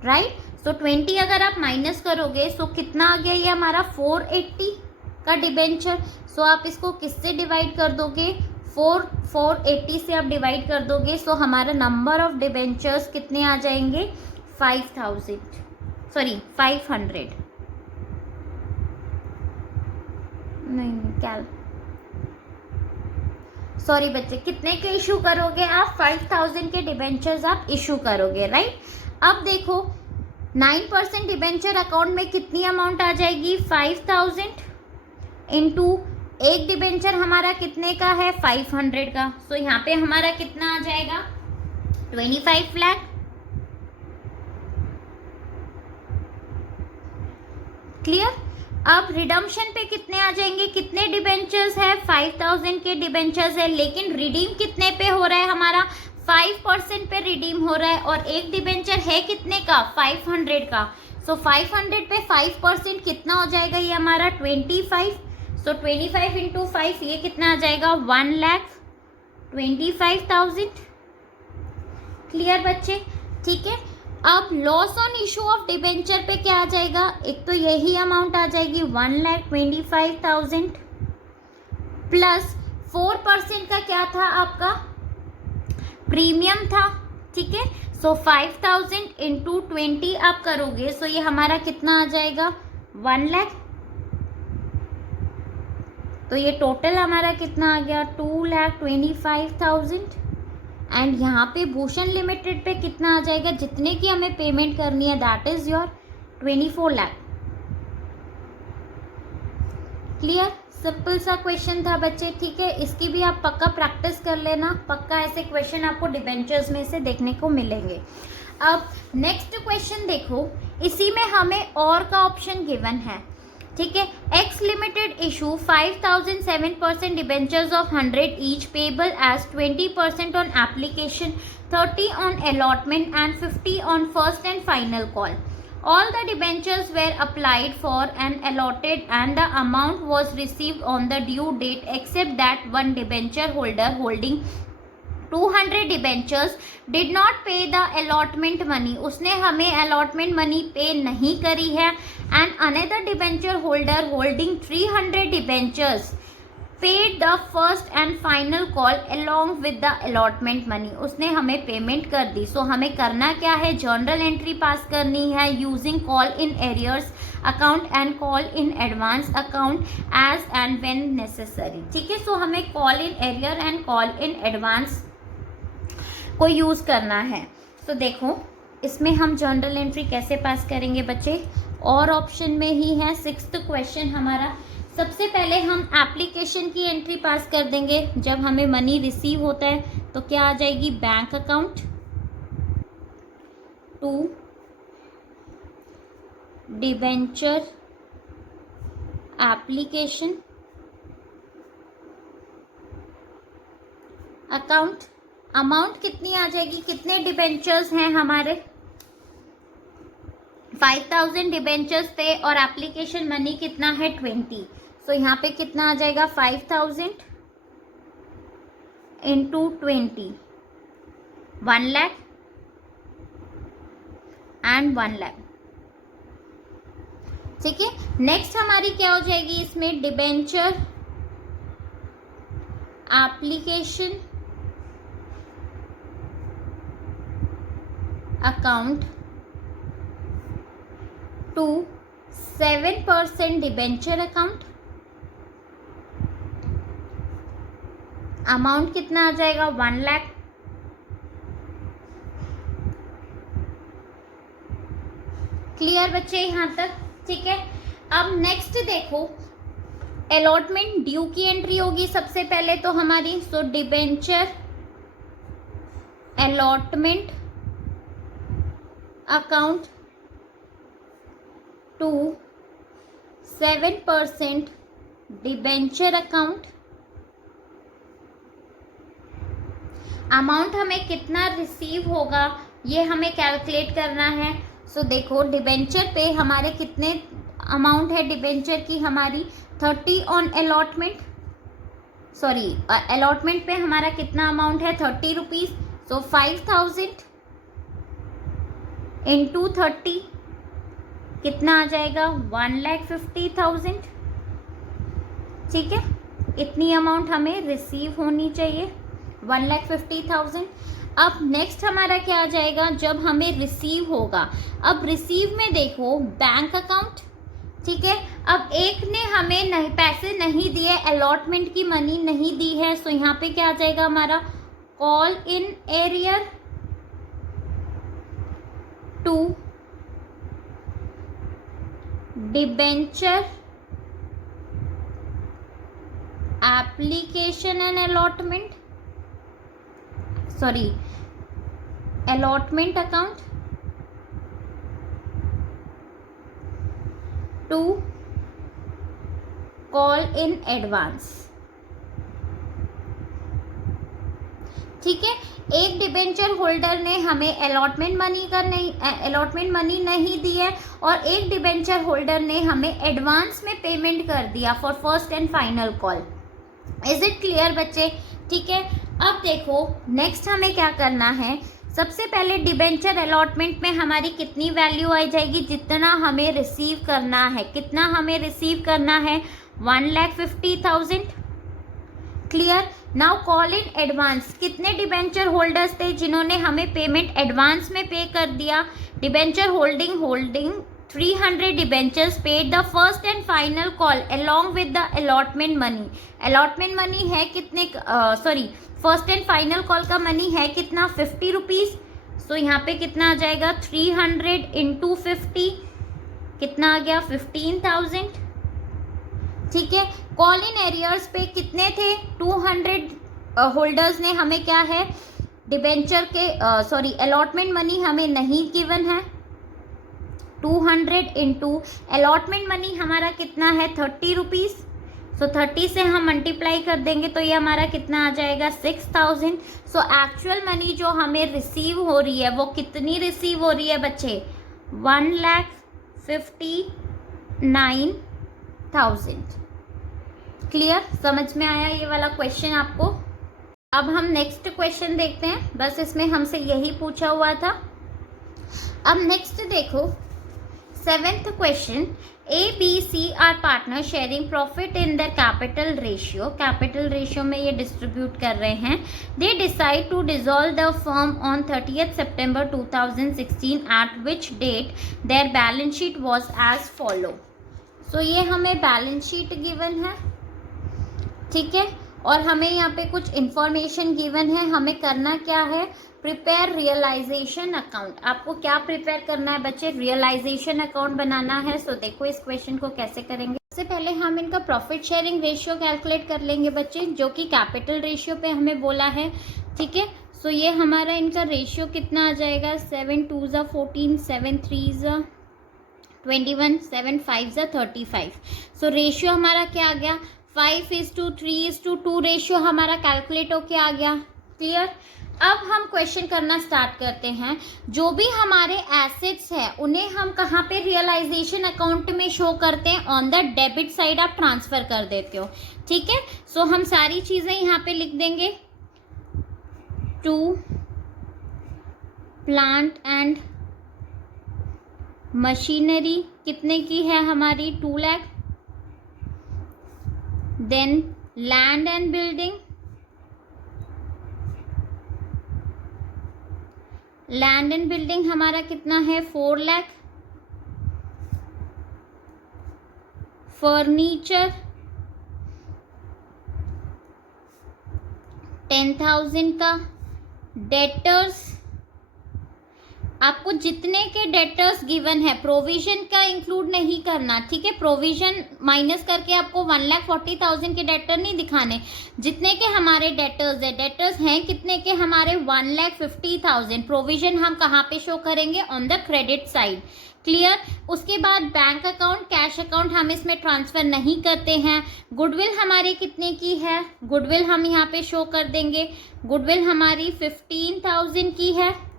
राइट। सो 20 अगर आप माइनस करोगे सो कितना आ गया, ये हमारा 480 का डिबेंचर। सो आप इसको किससे डिवाइड कर दोगे, 480 से आप डिवाइड कर दोगे। सो हमारा नंबर ऑफ डिबेंचर्स कितने आ जाएंगे, 500। नहीं क्या, सॉरी बच्चे, कितने के इशू करोगे आप, 5000 के डिबेंचर्स आप इशू करोगे, राइट। अब देखो 9% डिबेंचर अकाउंट में कितनी अमाउंट आ जाएगी, 5000 इंटू एक डिबेंचर हमारा कितने का है, 500 का। सो यहाँ पे हमारा कितना आ जाएगा, 25 लाख क्लियर। अब रिडम्पशन पे कितने आ जाएंगे, कितने डिबेंचर्स है, 5000 के डिबेंचर्स है, लेकिन रिडीम कितने पे हो रहा है हमारा, 5% पे रिडीम हो रहा है, और एक डिबेंचर है कितने का, 500 का। सो 500 पे 5% कितना हो जाएगा, ये हमारा 25। सो 25 इंटू 5 ये कितना आ जाएगा, 1,25,000। क्लियर बच्चे, ठीक है। अब loss on issue of debenture पे क्या आ जाएगा, एक तो यही अमाउंट आ जाएगी 1,25,000 प्लस 4% का क्या था आपका, प्रीमियम था, ठीक है। सो 5,000 इंटू 20 आप करोगे, सो ये हमारा कितना आ जाएगा, 1 लाख। तो ये टोटल हमारा कितना आ गया, 2,25,000। एंड यहाँ पे भूषण लिमिटेड पे कितना आ जाएगा, जितने की हमें पेमेंट करनी है, that is your 24 lakh. Clear, simple सा क्वेश्चन था बच्चे, ठीक है। इसकी भी आप पक्का प्रैक्टिस कर लेना, पक्का ऐसे क्वेश्चन आपको डिबेंचर्स में से देखने को मिलेंगे। अब नेक्स्ट क्वेश्चन देखो, इसी में हमें और का ऑप्शन गिवन है, ठीक है। X limited issue 5,007% debentures of 100 each payable as 20% on application, 30 on allotment and 50 on first and final call. All the debentures were applied for and allotted and the amount was received on the due date except that one debenture holder holding 200 debentures did not pay the allotment money. उसने हमें allotment money pay नहीं करी है and another debenture holder holding 300 debentures paid the first and final call along with the allotment money. उसने हमें payment कर दी। सो हमें करना क्या है, जर्नल एंट्री पास करनी है using call in arrears account and call in advance account as and when necessary, ठीक है। सो हमें call in arrear and call in advance को यूज करना है। तो देखो इसमें हम जर्नल एंट्री कैसे पास करेंगे बच्चे, और ऑप्शन में ही है 6th क्वेश्चन हमारा। सबसे पहले हम एप्लीकेशन की एंट्री पास कर देंगे। जब हमें मनी रिसीव होता है तो क्या आ जाएगी, bank account to debenture application account. Amount कितनी आ जाएगी, कितने डिबेंचर्स हैं हमारे, 5,000 डिबेंचर्स पे और एप्लीकेशन मनी कितना है 20। सो यहाँ पे कितना आ जाएगा, 5,000 इंटू 20, 1 लाख एंड 1 लाख, ठीक है। नेक्स्ट हमारी क्या हो जाएगी इसमें, debenture application account to 7% debenture account. Amount कितना आ जाएगा, 1 लाख। क्लियर बच्चे यहाँ तक, ठीक है। अब नेक्स्ट देखो, अलॉटमेंट ड्यू की एंट्री होगी सबसे पहले तो हमारी। So debenture allotment account to 7% debenture account. Amount हमें कितना रिसीव होगा ये हमें कैलकुलेट करना है। सो देखो डिबेंचर पे हमारे कितने अमाउंट है डिबेंचर की, हमारी 30 ऑन अलॉटमेंट, सॉरी अलॉटमेंट पे हमारा कितना अमाउंट है, 30 रुपीज। सो 5,000 इंटू 30 कितना आ जाएगा, 1,50,000, ठीक है। इतनी अमाउंट हमें रिसीव होनी चाहिए, 1,50,000। अब नेक्स्ट हमारा क्या आ जाएगा, जब हमें रिसीव होगा। अब रिसीव में देखो बैंक अकाउंट, ठीक है। अब एक ने हमें नहीं पैसे नहीं दिए, अलॉटमेंट की मनी नहीं दी है, सो यहाँ पे क्या आ जाएगा हमारा, call in arrear to debenture application and allotment, sorry allotment account to call in advance. ठीक है, एक डिबेंचर होल्डर ने हमें अलॉटमेंट मनी नहीं दी है और एक डिबेंचर होल्डर ने हमें एडवांस में पेमेंट कर दिया for first and final call. Is it clear बच्चे? ठीक है, अब देखो नेक्स्ट हमें क्या करना है। सबसे पहले डिबेंचर अलॉटमेंट में हमारी कितनी वैल्यू आ जाएगी, जितना हमें रिसीव करना है। कितना हमें रिसीव करना है? 1,50,000। Clear. Now call in advance, कितने डिबेंचर होल्डर्स थे जिन्होंने हमें पेमेंट एडवांस में पे कर दिया? Debenture holding 300 debentures paid the first and final call along with the allotment money. Allotment money है कितने, फर्स्ट एंड फाइनल कॉल का मनी है कितना? 50 रुपीज़। सो यहाँ पे कितना आ जाएगा? 300 इंटू 50, कितना आ गया? 15,000। ठीक है, कॉल इन एरियर्स पे कितने थे? 200 होल्डर्स ने हमें क्या है, डिबेंचर के अलॉटमेंट मनी हमें नहीं गिवन है। 200 इंटू अलॉटमेंट मनी हमारा कितना है? 30 रुपीज़। सो 30 से हम मल्टीप्लाई कर देंगे तो ये हमारा कितना आ जाएगा? 6,000। सो एक्चुअल मनी जो हमें रिसीव हो रही है वो कितनी रिसीव हो रही है बच्चे? 1,59,000। क्लियर? समझ में आया ये वाला क्वेश्चन आपको? अब हम नेक्स्ट क्वेश्चन देखते हैं, बस इसमें हमसे यही पूछा हुआ था। अब नेक्स्ट देखो 7th question, ABC are partner sharing profit in the capital ratio. Capital ratio में ये डिस्ट्रीब्यूट कर रहे हैं। They decide to dissolve the firm on 30th September 2016 at which date their balance sheet was as follow. So ये हमें balance sheet given है, ठीक है, और हमें यहाँ पे कुछ इंफॉर्मेशन गिवन है। हमें करना क्या है? Prepare realisation account. आपको क्या प्रिपेयर करना है बच्चे? रियलाइजेशन अकाउंट बनाना है। सो देखो इस क्वेश्चन को कैसे करेंगे। सबसे पहले हम इनका प्रॉफिट शेयरिंग रेशियो कैलकुलेट कर लेंगे बच्चे, जो कि कैपिटल रेशियो पे हमें बोला है। ठीक है, सो ये हमारा इनका रेशियो कितना आ जाएगा? 7 2 14, 7 3 21, 7 5 35। सो रेशियो हमारा क्या आ गया? 5:3:2 रेशियो हमारा कैलकुलेट होके आ गया। क्लियर? अब हम क्वेश्चन करना स्टार्ट करते हैं। जो भी हमारे एसेट्स हैं उन्हें हम कहाँ पे रियलाइजेशन अकाउंट में शो करते हैं? ऑन द डेबिट साइड आप ट्रांसफर कर देते हो। ठीक है, सो हम सारी चीजें यहाँ पे लिख देंगे। टू प्लांट एंड मशीनरी कितने की है हमारी? 2 lakh. Then land and building, land and building हमारा कितना है? 4 लाख। फर्नीचर 10,000 का। डेटर्स, आपको जितने के डेटर्स गिवन है, प्रोविजन का इंक्लूड नहीं करना। ठीक है, प्रोविजन माइनस करके आपको 1,40,000 के डेटर नहीं दिखाने। जितने के हमारे डेटर्स है, डेटर्स हैं कितने के हमारे? 1,50,000। प्रोविजन हम कहाँ पे शो करेंगे? On the credit side. Clear? उसके बाद बैंक अकाउंट, कैश अकाउंट हम इसमें ट्रांसफर नहीं करते हैं। गुडविल हमारी कितने की है? गुडविल हम यहाँ पे शो कर देंगे। गुडविल हमारी 15,000 की है।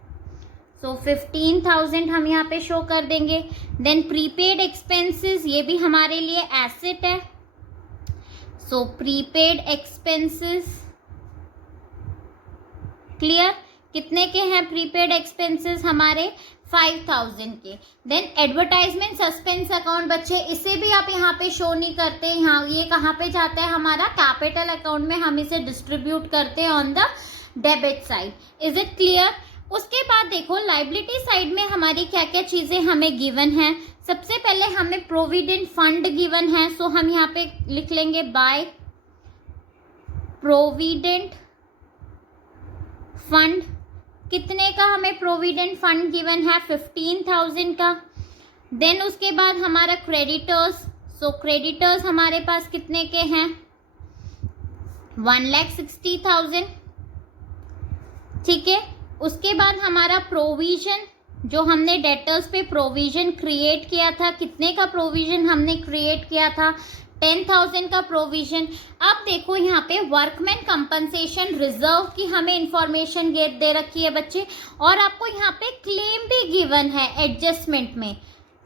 सो 15,000 हम यहाँ पे शो कर देंगे। देन प्रीपेड एक्सपेंसेस, ये भी हमारे लिए एसेट है। So prepaid expenses, clear? कितने के हैं प्रीपेड एक्सपेंसेस हमारे? 5,000 के। देन एडवर्टाइजमेंट सस्पेंस अकाउंट बच्चे, इसे भी आप यहाँ पे शो नहीं करते। यहाँ ये कहाँ पे जाता है हमारा? कैपिटल अकाउंट में हम इसे डिस्ट्रीब्यूट करते हैं on the debit side. Is it clear? उसके बाद देखो लाइबिलिटी साइड में हमारी क्या क्या चीजें हमें गिवन है। सबसे पहले हमें प्रोविडेंट फंड गिवन है। सो हम यहाँ पे लिख लेंगे बाय प्रोविडेंट फंड। कितने का हमें प्रोविडेंट फंड गिवन है? 15,000 का। देन उसके बाद हमारा क्रेडिटर्स, सो क्रेडिटर्स हमारे पास कितने के हैं? 1,60,000। ठीक है, उसके बाद हमारा प्रोविजन जो हमने डेटर्स पे प्रोविजन क्रिएट किया था, कितने का प्रोविजन हमने क्रिएट किया था, 10,000 का प्रोविजन। अब देखो यहाँ पे वर्कमैन कंपनसेशन रिजर्व की हमें इंफॉर्मेशन दे रखी है बच्चे, और आपको यहाँ पे क्लेम भी गिवन है एडजस्टमेंट में,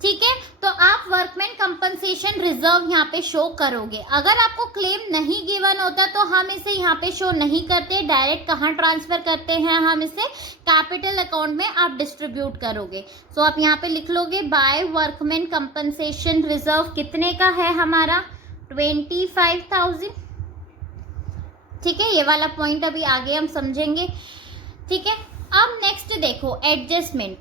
ठीक है। तो आप वर्कमैन कंपनसेशन रिजर्व यहाँ पे शो करोगे। अगर आपको क्लेम नहीं गिवन होता तो हम इसे यहाँ पे शो नहीं करते, डायरेक्ट कहाँ ट्रांसफर करते हैं, हम इसे कैपिटल अकाउंट में आप डिस्ट्रीब्यूट करोगे। सो आप यहाँ पे लिख लोगे बाय वर्कमैन कंपनसेशन रिजर्व कितने का है हमारा, 25,000, ठीक है। ये वाला पॉइंट अभी आगे हम समझेंगे, ठीक है। अब नेक्स्ट देखो एडजस्टमेंट।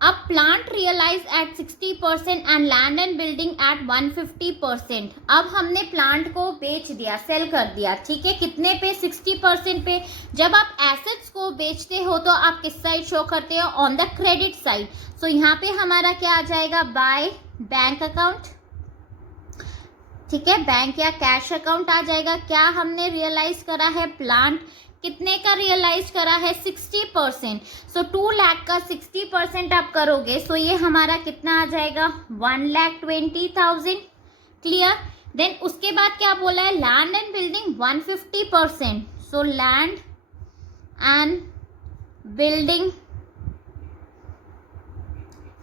अब plant realise at 60% and land and building at 150%। अब हमने प्लांट को बेच दिया, सेल कर दिया, ठीक है। कितने पे, 60% पे। जब आप एसेट्स को बेचते हो तो आप किस साइड शो करते हो, ऑन द क्रेडिट साइड। सो यहाँ पे हमारा क्या आ जाएगा, बाय बैंक अकाउंट, ठीक है, बैंक या कैश अकाउंट आ जाएगा। क्या हमने रियलाइज करा है, प्लांट कितने का रियलाइज करा है, 60%। सो 2 लाख का 60% आप करोगे, सो ये हमारा कितना आ जाएगा, 1,20,000, क्लियर। देन उसके बाद क्या बोला है, land and building 150%। So land and building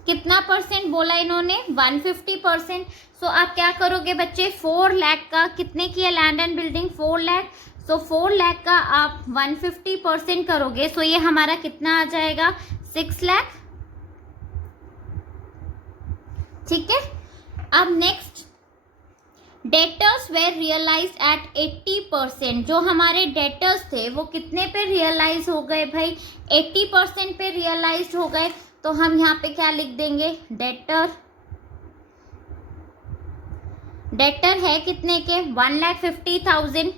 कितना परसेंट बोला इन्होंने, 150%। सो आप क्या करोगे बच्चे, 4 लाख का कितने की है लैंड एंड बिल्डिंग, 4 लाख। सो 4 लाख का आप 150% करोगे, सो ये हमारा कितना आ जाएगा, 6 लाख, ठीक है। अब next, debtors were realise at 80%। जो हमारे डेटर्स थे वो कितने पे रियलाइज हो गए भाई, 80% पे रियलाइज हो गए। तो हम यहाँ पे क्या लिख देंगे, डेटर है कितने के, 1,50,000,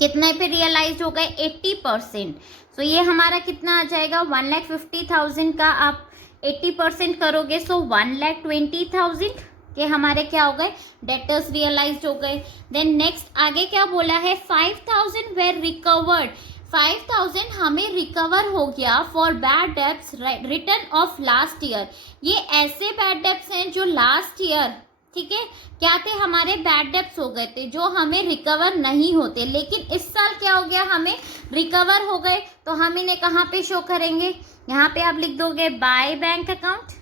कितने पे रियलाइज हो गए, 80%। सो ये हमारा कितना आ जाएगा, 1,50,000 का आप 80% करोगे, सो 1,20,000 के हमारे क्या हो गए, डेटर्स रियलाइज हो गए। देन नेक्स्ट आगे क्या बोला है, 5,000 वेर रिकवर्ड। 5,000 हमें रिकवर हो गया for bad debts return of last year. ये ऐसे बैड डेब्ट्स हैं जो लास्ट ईयर, ठीक है, क्या थे, हमारे बैड डेब्ट्स हो गए थे जो हमें रिकवर नहीं होते, लेकिन इस साल क्या हो गया, हमें रिकवर हो गए। तो हम इन्हें कहाँ पे शो करेंगे, यहाँ पे आप लिख दोगे by bank account,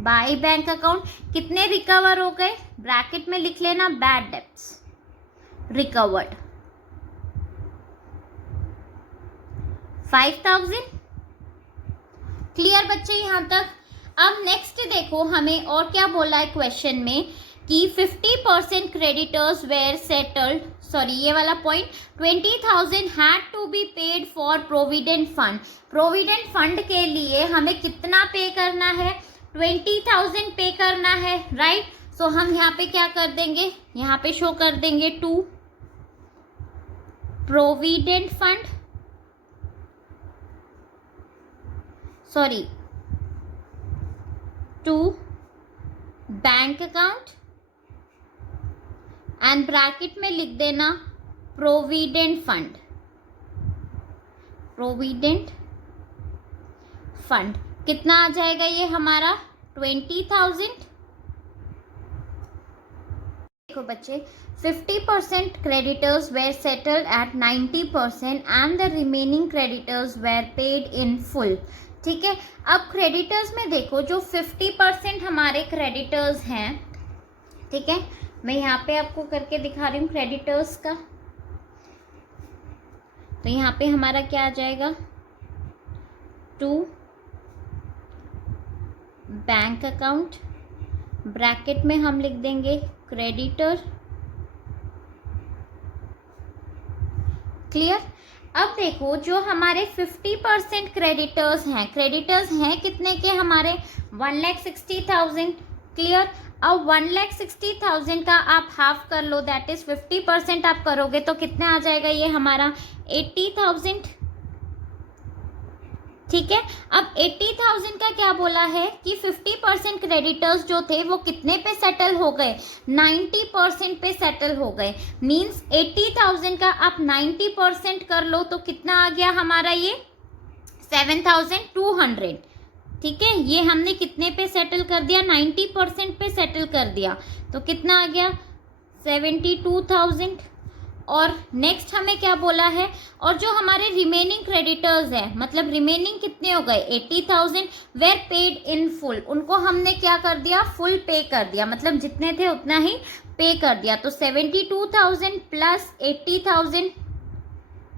by bank account. कितने रिकवर हो गए, ब्रैकेट में लिख लेना, बैड डेब्ट्स रिकवर्ड 5,000, क्लियर बच्चे यहाँ तक। अब नेक्स्ट देखो हमें और क्या बोला है क्वेश्चन में कि 50% क्रेडिटर्स वेयर सेटल्ड, सॉरी ये वाला point, 20,000 had to be paid for provident fund. Provident fund के लिए हमें कितना पे करना है, 20,000 पे करना है, राइट। सो हम यहाँ पे क्या कर देंगे, यहाँ पे शो कर देंगे to provident fund, sorry to bank account and bracket में लिख देना प्रोविडेंट फंड, प्रोविडेंट फंड कितना आ जाएगा ये हमारा, 20,000। देखो बच्चे, 50% creditors were settled at 90% and the remaining creditors were paid in full, ठीक है। अब क्रेडिटर्स में देखो जो 50% हमारे क्रेडिटर्स हैं, ठीक है, मैं यहाँ पे आपको करके दिखा रही हूँ क्रेडिटर्स का। तो यहाँ पे हमारा क्या आ जाएगा, टू बैंक अकाउंट, ब्रैकेट में हम लिख देंगे क्रेडिटर, क्लियर। अब देखो जो हमारे 50% क्रेडिटर्स हैं कितने के हमारे, 1,60,000, क्लियर। अब 1,60,000 का आप हाफ कर लो, दैट इज 50% आप करोगे तो कितना आ जाएगा ये हमारा, 80,000, ठीक है। अब 80,000 का क्या बोला है कि 50% क्रेडिटर्स जो थे वो कितने पे सेटल हो गए, 90% पे सेटल हो गए। मींस 80,000 का आप 90% कर लो तो कितना आ गया हमारा ये, 7,200। ठीक है, ये हमने कितने पे सेटल कर दिया, 90% पे सेटल कर दिया, तो कितना आ गया 72,000। और नेक्स्ट हमें क्या बोला है, और जो हमारे रिमेनिंग क्रेडिटर्स हैं, मतलब रिमेनिंग कितने हो गए 80,000 वेर पेड इन फुल, उनको हमने क्या कर दिया, फुल पे कर दिया, मतलब जितने थे उतना ही पे कर दिया। तो 72,000 प्लस 80,000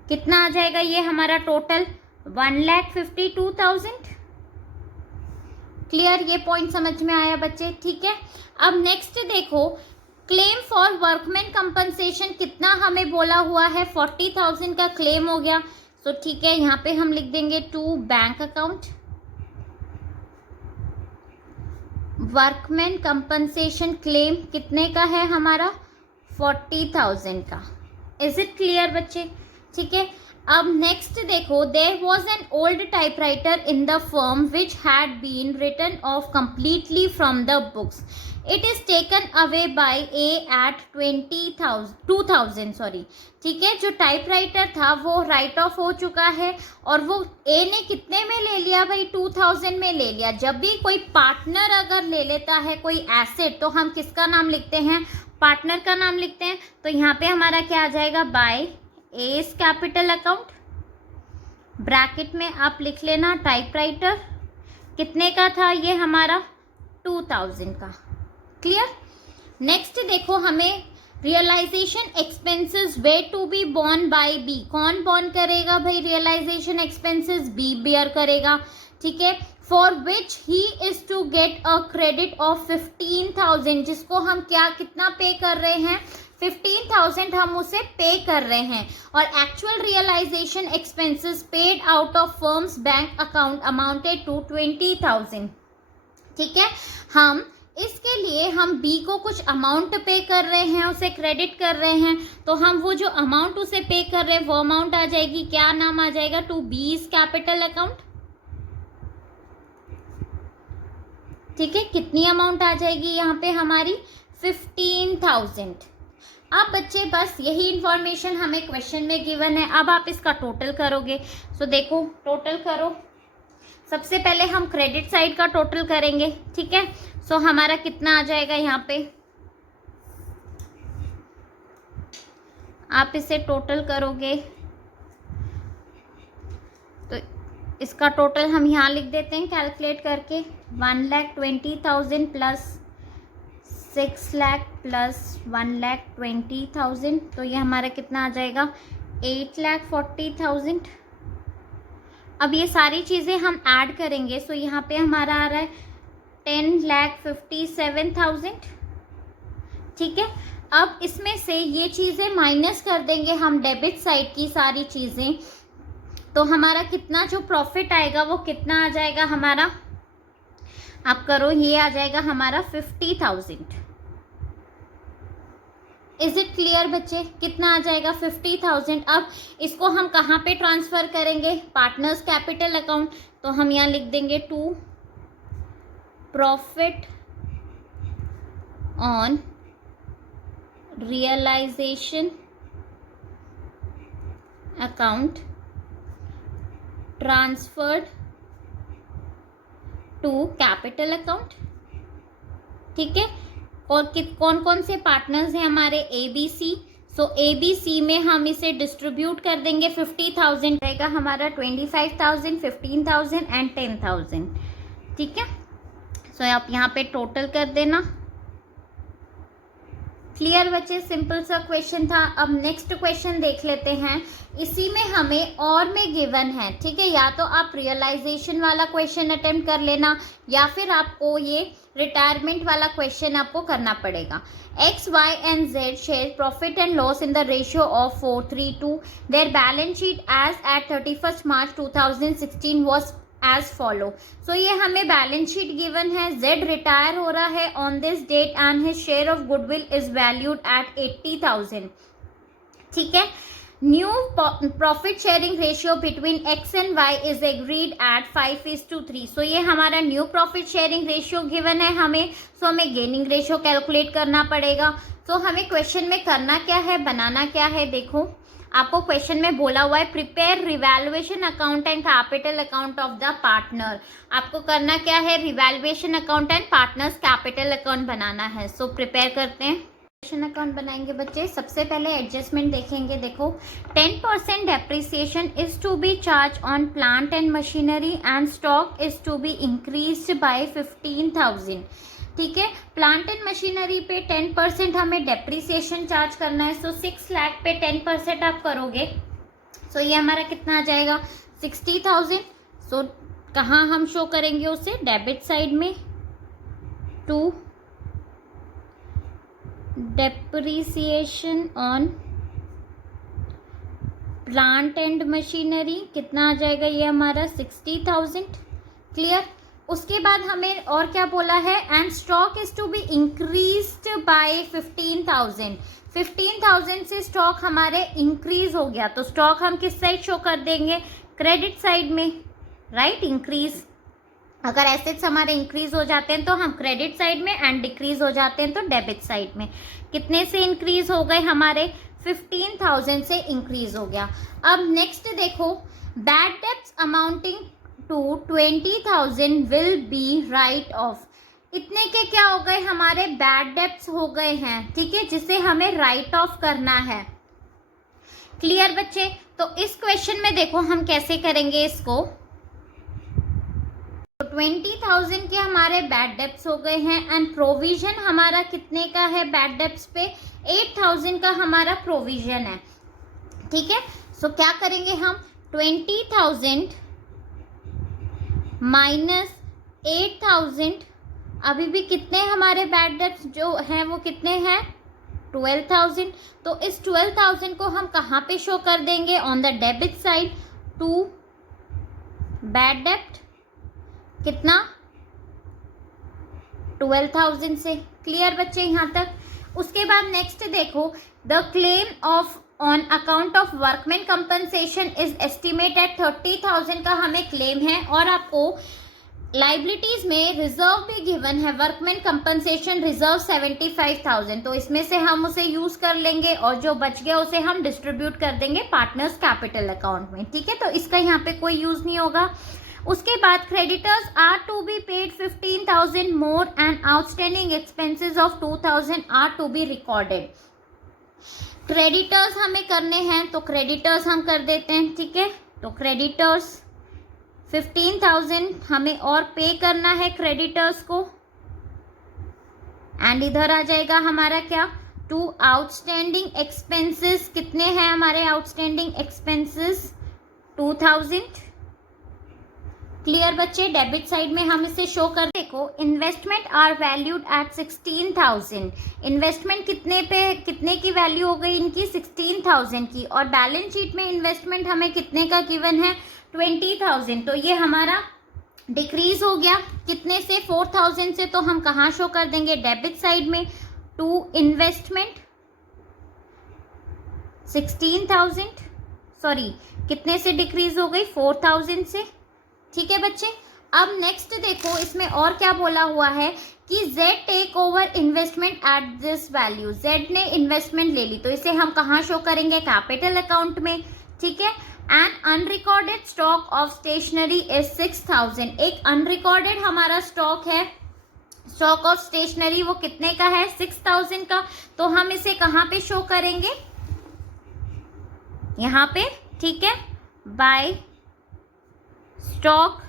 कितना आ जाएगा, ये हमारा टोटल 1,52,000। क्लियर, ये पॉइंट समझ में आया बच्चे? ठीक है, अब नेक्स्ट देखो, क्लेम फॉर वर्कमैन कंपनसेशन कितना हमें बोला हुआ है, 40,000 का क्लेम हो गया। तो ठीक है, यहाँ पे हम लिख देंगे to bank account, workman compensation claim कितने का है हमारा, 40,000 का। इज इट क्लियर बच्चे? ठीक है, अब नेक्स्ट देखो, there was an old typewriter in the firm which had been written off completely from the books, it is taken away by a at 2,000 sorry. ठीक है, जो टाइपराइटर था वो राइट ऑफ हो चुका है, और वो ए ने कितने में ले लिया भाई, 2,000 में ले लिया। जब भी कोई पार्टनर अगर ले लेता है कोई एसेट, तो हम किसका नाम लिखते हैं, पार्टनर का नाम लिखते हैं। तो यहाँ पे हमारा क्या आ जाएगा, by as capital account, bracket में आप लिख लेना टाइपराइटर कितने का था, ये हमारा 2,000 का। क्लियर? नेक्स्ट देखो, हमें realisation expenses were to be borne by B, कौन बॉर्न करेगा भाई, रियलाइजेशन एक्सपेंसेस बी बेयर करेगा। ठीक है, for which he is to get a credit of 15,000, जिसको हम क्या कितना पे कर रहे हैं, 15,000 हम उसे पे कर रहे हैं। और actual realisation expenses paid out of firm's bank account amounted to 20,000। ठीक है, हम इसके लिए हम बी को कुछ अमाउंट पे कर रहे हैं, उसे क्रेडिट कर रहे हैं, तो हम वो जो अमाउंट उसे पे कर रहे हैं वो अमाउंट आ जाएगी, क्या नाम आ जाएगा, टू बीज कैपिटल अकाउंट। ठीक है, कितनी अमाउंट आ जाएगी यहाँ पे हमारी, 15,000। अब बच्चे बस यही इंफॉर्मेशन हमें क्वेश्चन में गिवन है, अब आप इसका टोटल करोगे। सो देखो, टोटल करो, सबसे पहले हम क्रेडिट साइड का टोटल करेंगे। ठीक है, सो हमारा कितना आ जाएगा, यहाँ पे आप इसे टोटल करोगे तो इसका टोटल हम यहाँ लिख देते हैं कैलकुलेट करके, 1,20,000 प्लस 6 लाख प्लस 1,20,000, तो ये हमारा कितना आ जाएगा, 8,40,000। अब ये सारी चीज़ें हम ऐड करेंगे, सो यहाँ पे हमारा आ रहा है 10,57,000। ठीक है, अब इसमें से ये चीज़ें माइनस कर देंगे हम, डेबिट साइड की सारी चीज़ें, तो हमारा कितना जो प्रॉफिट आएगा वो कितना आ जाएगा हमारा, आप करो, ये आ जाएगा हमारा 50,000। इज इट क्लियर बच्चे? कितना आ जाएगा, 50,000। अब इसको हम कहाँ पे ट्रांसफ़र करेंगे, पार्टनर्स कैपिटल अकाउंट, तो हम यहाँ लिख देंगे to profit on realisation account transferred to capital account. ठीक है, और कौन कौन से पार्टनर्स हैं हमारे, ए बी सी। सो ए बी सी में हम इसे डिस्ट्रीब्यूट कर देंगे, 50,000 रहेगा हमारा, 25,000, 15,000 एंड 10,000। ठीक है, सो आप यहाँ पे टोटल कर देना। क्लियर बच्चे? सिंपल सा क्वेश्चन था। अब नेक्स्ट क्वेश्चन देख लेते हैं, इसी में हमें और में गिवन है। ठीक है, या तो आप रियलाइजेशन वाला क्वेश्चन अटेम्प्ट कर लेना, या फिर आपको ये रिटायरमेंट वाला क्वेश्चन आपको करना पड़ेगा। X, Y and Z share profit and loss in the ratio of 4:3. Their balance sheet as at 31st March 2016 was as follow. So ये हमें बैलेंस शीट गिवन है, Z रिटायर हो रहा है on this date and his share of goodwill is valued at 80,000। ठीक है, new profit sharing ratio between X and Y is agreed at 5:3। So ये हमारा new profit sharing ratio given है हमें, सो हमें गेनिंग रेशियो कैलकुलेट करना पड़ेगा। सो हमें क्वेश्चन में करना क्या है, बनाना क्या है, देखो आपको क्वेश्चन में बोला हुआ है prepare revaluation account and capital account of the partner. आपको करना क्या है, revaluation account and partners capital account बनाना है। सो प्रिपेयर करते हैं, अकाउंट बनाएंगे बच्चे। सबसे पहले एडजस्टमेंट देखेंगे। देखो 10% depreciation is to be charge on plant and machinery and stock is to be increased by 15,000। ठीक है, प्लांट एंड मशीनरी पे 10% हमें डेप्रिसिएशन चार्ज करना है। सो 6 लाख पे 10% आप करोगे, सो ये हमारा कितना आ जाएगा, 60,000। सो कहाँ हम शो करेंगे उसे, डेबिट साइड में। To depreciation on plant and machinery कितना आ जाएगा, ये हमारा 60,000। क्लियर। उसके बाद हमें और क्या बोला है, and stock is to be increased by 15,000। 15,000 से स्टॉक हमारे इंक्रीज हो गया, तो स्टॉक हम किस साइड शो कर देंगे, क्रेडिट साइड में, राइट। इंक्रीज, अगर एसेट्स हमारे इंक्रीज हो जाते हैं तो हम क्रेडिट साइड में, एंड डिक्रीज हो जाते हैं तो डेबिट साइड में। कितने से इंक्रीज हो गए हमारे, 15,000 से इंक्रीज हो गया। अब नेक्स्ट देखो, bad debts amounting to 20,000 will be write off. इतने के क्या हो गए, हमारे बैड डेब्ट्स हो गए हैं, ठीक है, जिसे हमें राइट ऑफ करना है। क्लियर बच्चे। तो इस क्वेश्चन में देखो हम कैसे करेंगे इसको। 20,000 के हमारे बैड डेब्ट्स हो गए हैं, एंड प्रोविजन हमारा कितने का है बैड डेब्ट्स पे, 8,000 का हमारा प्रोविजन है। ठीक है, सो क्या करेंगे हम, 20,000 माइनस 8,000, अभी भी कितने हमारे बैड डेब्ट्स जो हैं वो कितने हैं, 12,000। तो इस 12,000 को हम कहाँ पे शो कर देंगे, on the debit side. To bad डेब्ट कितना, 12,000 से। क्लियर बच्चे यहाँ तक। उसके बाद नेक्स्ट देखो, the claim of on account of workman compensation is estimated 30,000 का हमें क्लेम है, और आपको लाइबिलिटीज में रिजर्व भी गिवन है, वर्कमैन कंपनसेशन रिजर्व 75,000। तो इसमें से हम उसे यूज कर लेंगे, और जो बच गया उसे हम डिस्ट्रीब्यूट कर देंगे पार्टनर्स कैपिटल अकाउंट में। ठीक है, तो इसका यहाँ पे कोई यूज नहीं होगा। उसके बाद creditors are to be paid 15,000 more and outstanding expenses of 2,000 are to be recorded. Creditors हमें करने हैं, तो क्रेडिटर्स हम कर देते हैं। ठीक है, तो क्रेडिटर्स 15,000 हमें और पे करना है क्रेडिटर्स को, एंड इधर आ जाएगा हमारा क्या, टू आउटस्टैंडिंग एक्सपेंसेस। कितने हैं हमारे आउटस्टैंडिंग एक्सपेंसेस, 2,000। क्लियर बच्चे। डेबिट साइड में हम इसे शो कर, देखो investment are valued at 16,000। Investment कितने पे, कितने की वैल्यू हो गई इनकी, 16,000 की, और बैलेंस शीट में इन्वेस्टमेंट हमें कितने का गिवन है, 20,000। तो ये हमारा डिक्रीज हो गया कितने से, 4,000 से। तो हम कहाँ शो कर देंगे, डेबिट साइड में। टू इन्वेस्टमेंट 16,000, सॉरी कितने से डिक्रीज हो गई, 4,000 से। ठीक है बच्चे। अब नेक्स्ट देखो, इसमें और क्या बोला हुआ है कि Z take over investment at this value. Z ने इन्वेस्टमेंट ले ली, तो इसे हम कहाँ शो करेंगे, कैपिटल अकाउंट में। ठीक है, and unrecorded stock of stationery is 6,000। एक अनरिकॉर्डेड हमारा स्टॉक है, स्टॉक ऑफ स्टेशनरी, वो कितने का है, 6,000 का। तो हम इसे कहाँ पे शो करेंगे, यहाँ पे। ठीक है, बाय स्टॉक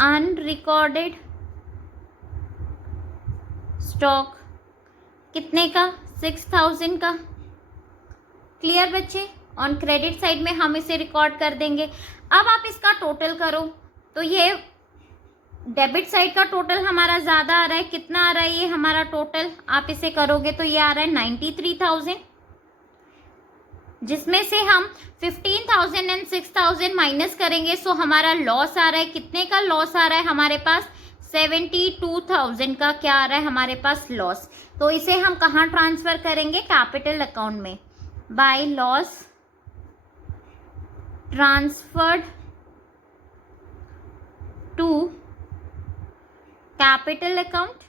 अनरिकॉर्डेड स्टॉक कितने का, 6,000 का। क्लियर बच्चे। ऑन क्रेडिट साइड में हम इसे रिकॉर्ड कर देंगे। अब आप इसका टोटल करो, तो ये डेबिट साइड का टोटल हमारा ज्यादा आ रहा है, कितना आ रहा है ये हमारा टोटल, आप इसे करोगे तो ये आ रहा है 93,000, जिसमें से हम 15,000 एंड 6,000 माइनस करेंगे। सो हमारा लॉस आ रहा है, कितने का लॉस आ रहा है हमारे पास, 72,000 का क्या आ रहा है हमारे पास लॉस। तो इसे हम कहाँ ट्रांसफर करेंगे, कैपिटल अकाउंट में। By loss transferred to capital account.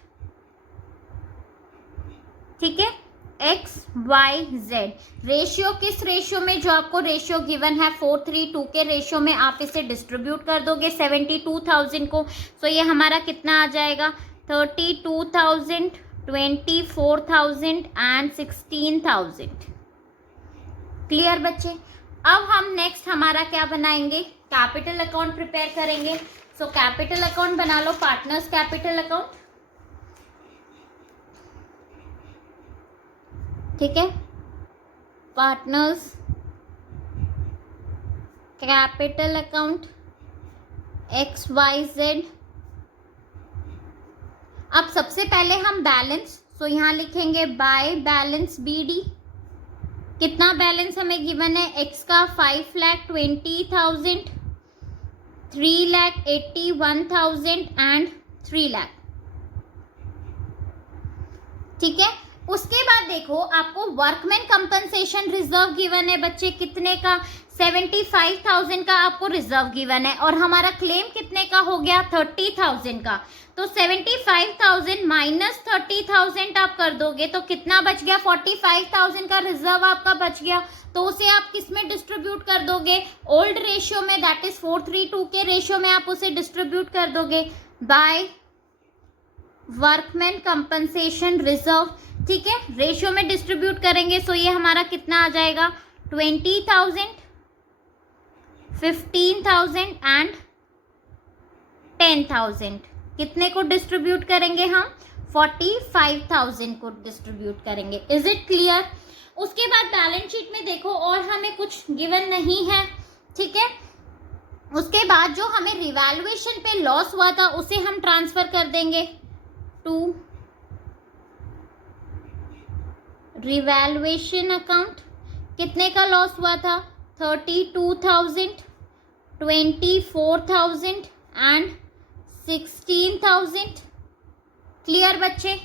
ठीक है, एक्स वाई जेड। रेशियो किस रेशियो में, जो आपको रेशियो गिवन है 4:3 के रेशियो में आप इसे डिस्ट्रीब्यूट कर दोगे 72,000 को। सो ये हमारा कितना आ जाएगा 32,000, 24,000 एंड 16,000। क्लियर बच्चे। अब हम नेक्स्ट हमारा क्या बनाएंगे, कैपिटल अकाउंट प्रिपेयर करेंगे। सो कैपिटल अकाउंट बना लो, पार्टनर्स कैपिटल अकाउंट। ठीक है, पार्टनर्स कैपिटल अकाउंट XYZ। अब सबसे पहले हम बैलेंस, सो यहाँ लिखेंगे बाय बैलेंस BD। कितना बैलेंस हमें गिवन है, एक्स का 5,20,000, 3,81,000 एंड 3 लाख। ठीक है, उसके बाद देखो आपको वर्कमैन कंपनसेशन रिजर्व गिवन है बच्चे, कितने का 75,000 का आपको रिजर्व गिवन है, और हमारा क्लेम कितने का हो गया 30,000 का। तो 75,000 माइनस 30,000 आप कर दोगे तो कितना बच गया, 45,000 का रिजर्व आपका बच गया। तो उसे आप किस में डिस्ट्रीब्यूट कर दोगे, ओल्ड रेशियो में, दैट इज 4:3 के रेशियो में आप उसे डिस्ट्रीब्यूट कर दोगे बाय वर्कमैन कंपनसेशन रिजर्व। ठीक है, रेशियो में डिस्ट्रीब्यूट करेंगे। सो ये हमारा कितना आ जाएगा 20,000, 15,000 एंड 10,000। कितने को डिस्ट्रीब्यूट करेंगे हम, 45,000 को डिस्ट्रीब्यूट करेंगे। Is it clear. उसके बाद बैलेंस शीट में देखो और हमें कुछ गिवन नहीं है। ठीक है, उसके बाद जो हमें रिवैल्यूएशन पे लॉस हुआ था उसे हम ट्रांसफर कर देंगे टू रिवैल्यूएशन अकाउंट। कितने का लॉस हुआ था, 32,000, 24,000 एंड 16,000। क्लियर बच्चे।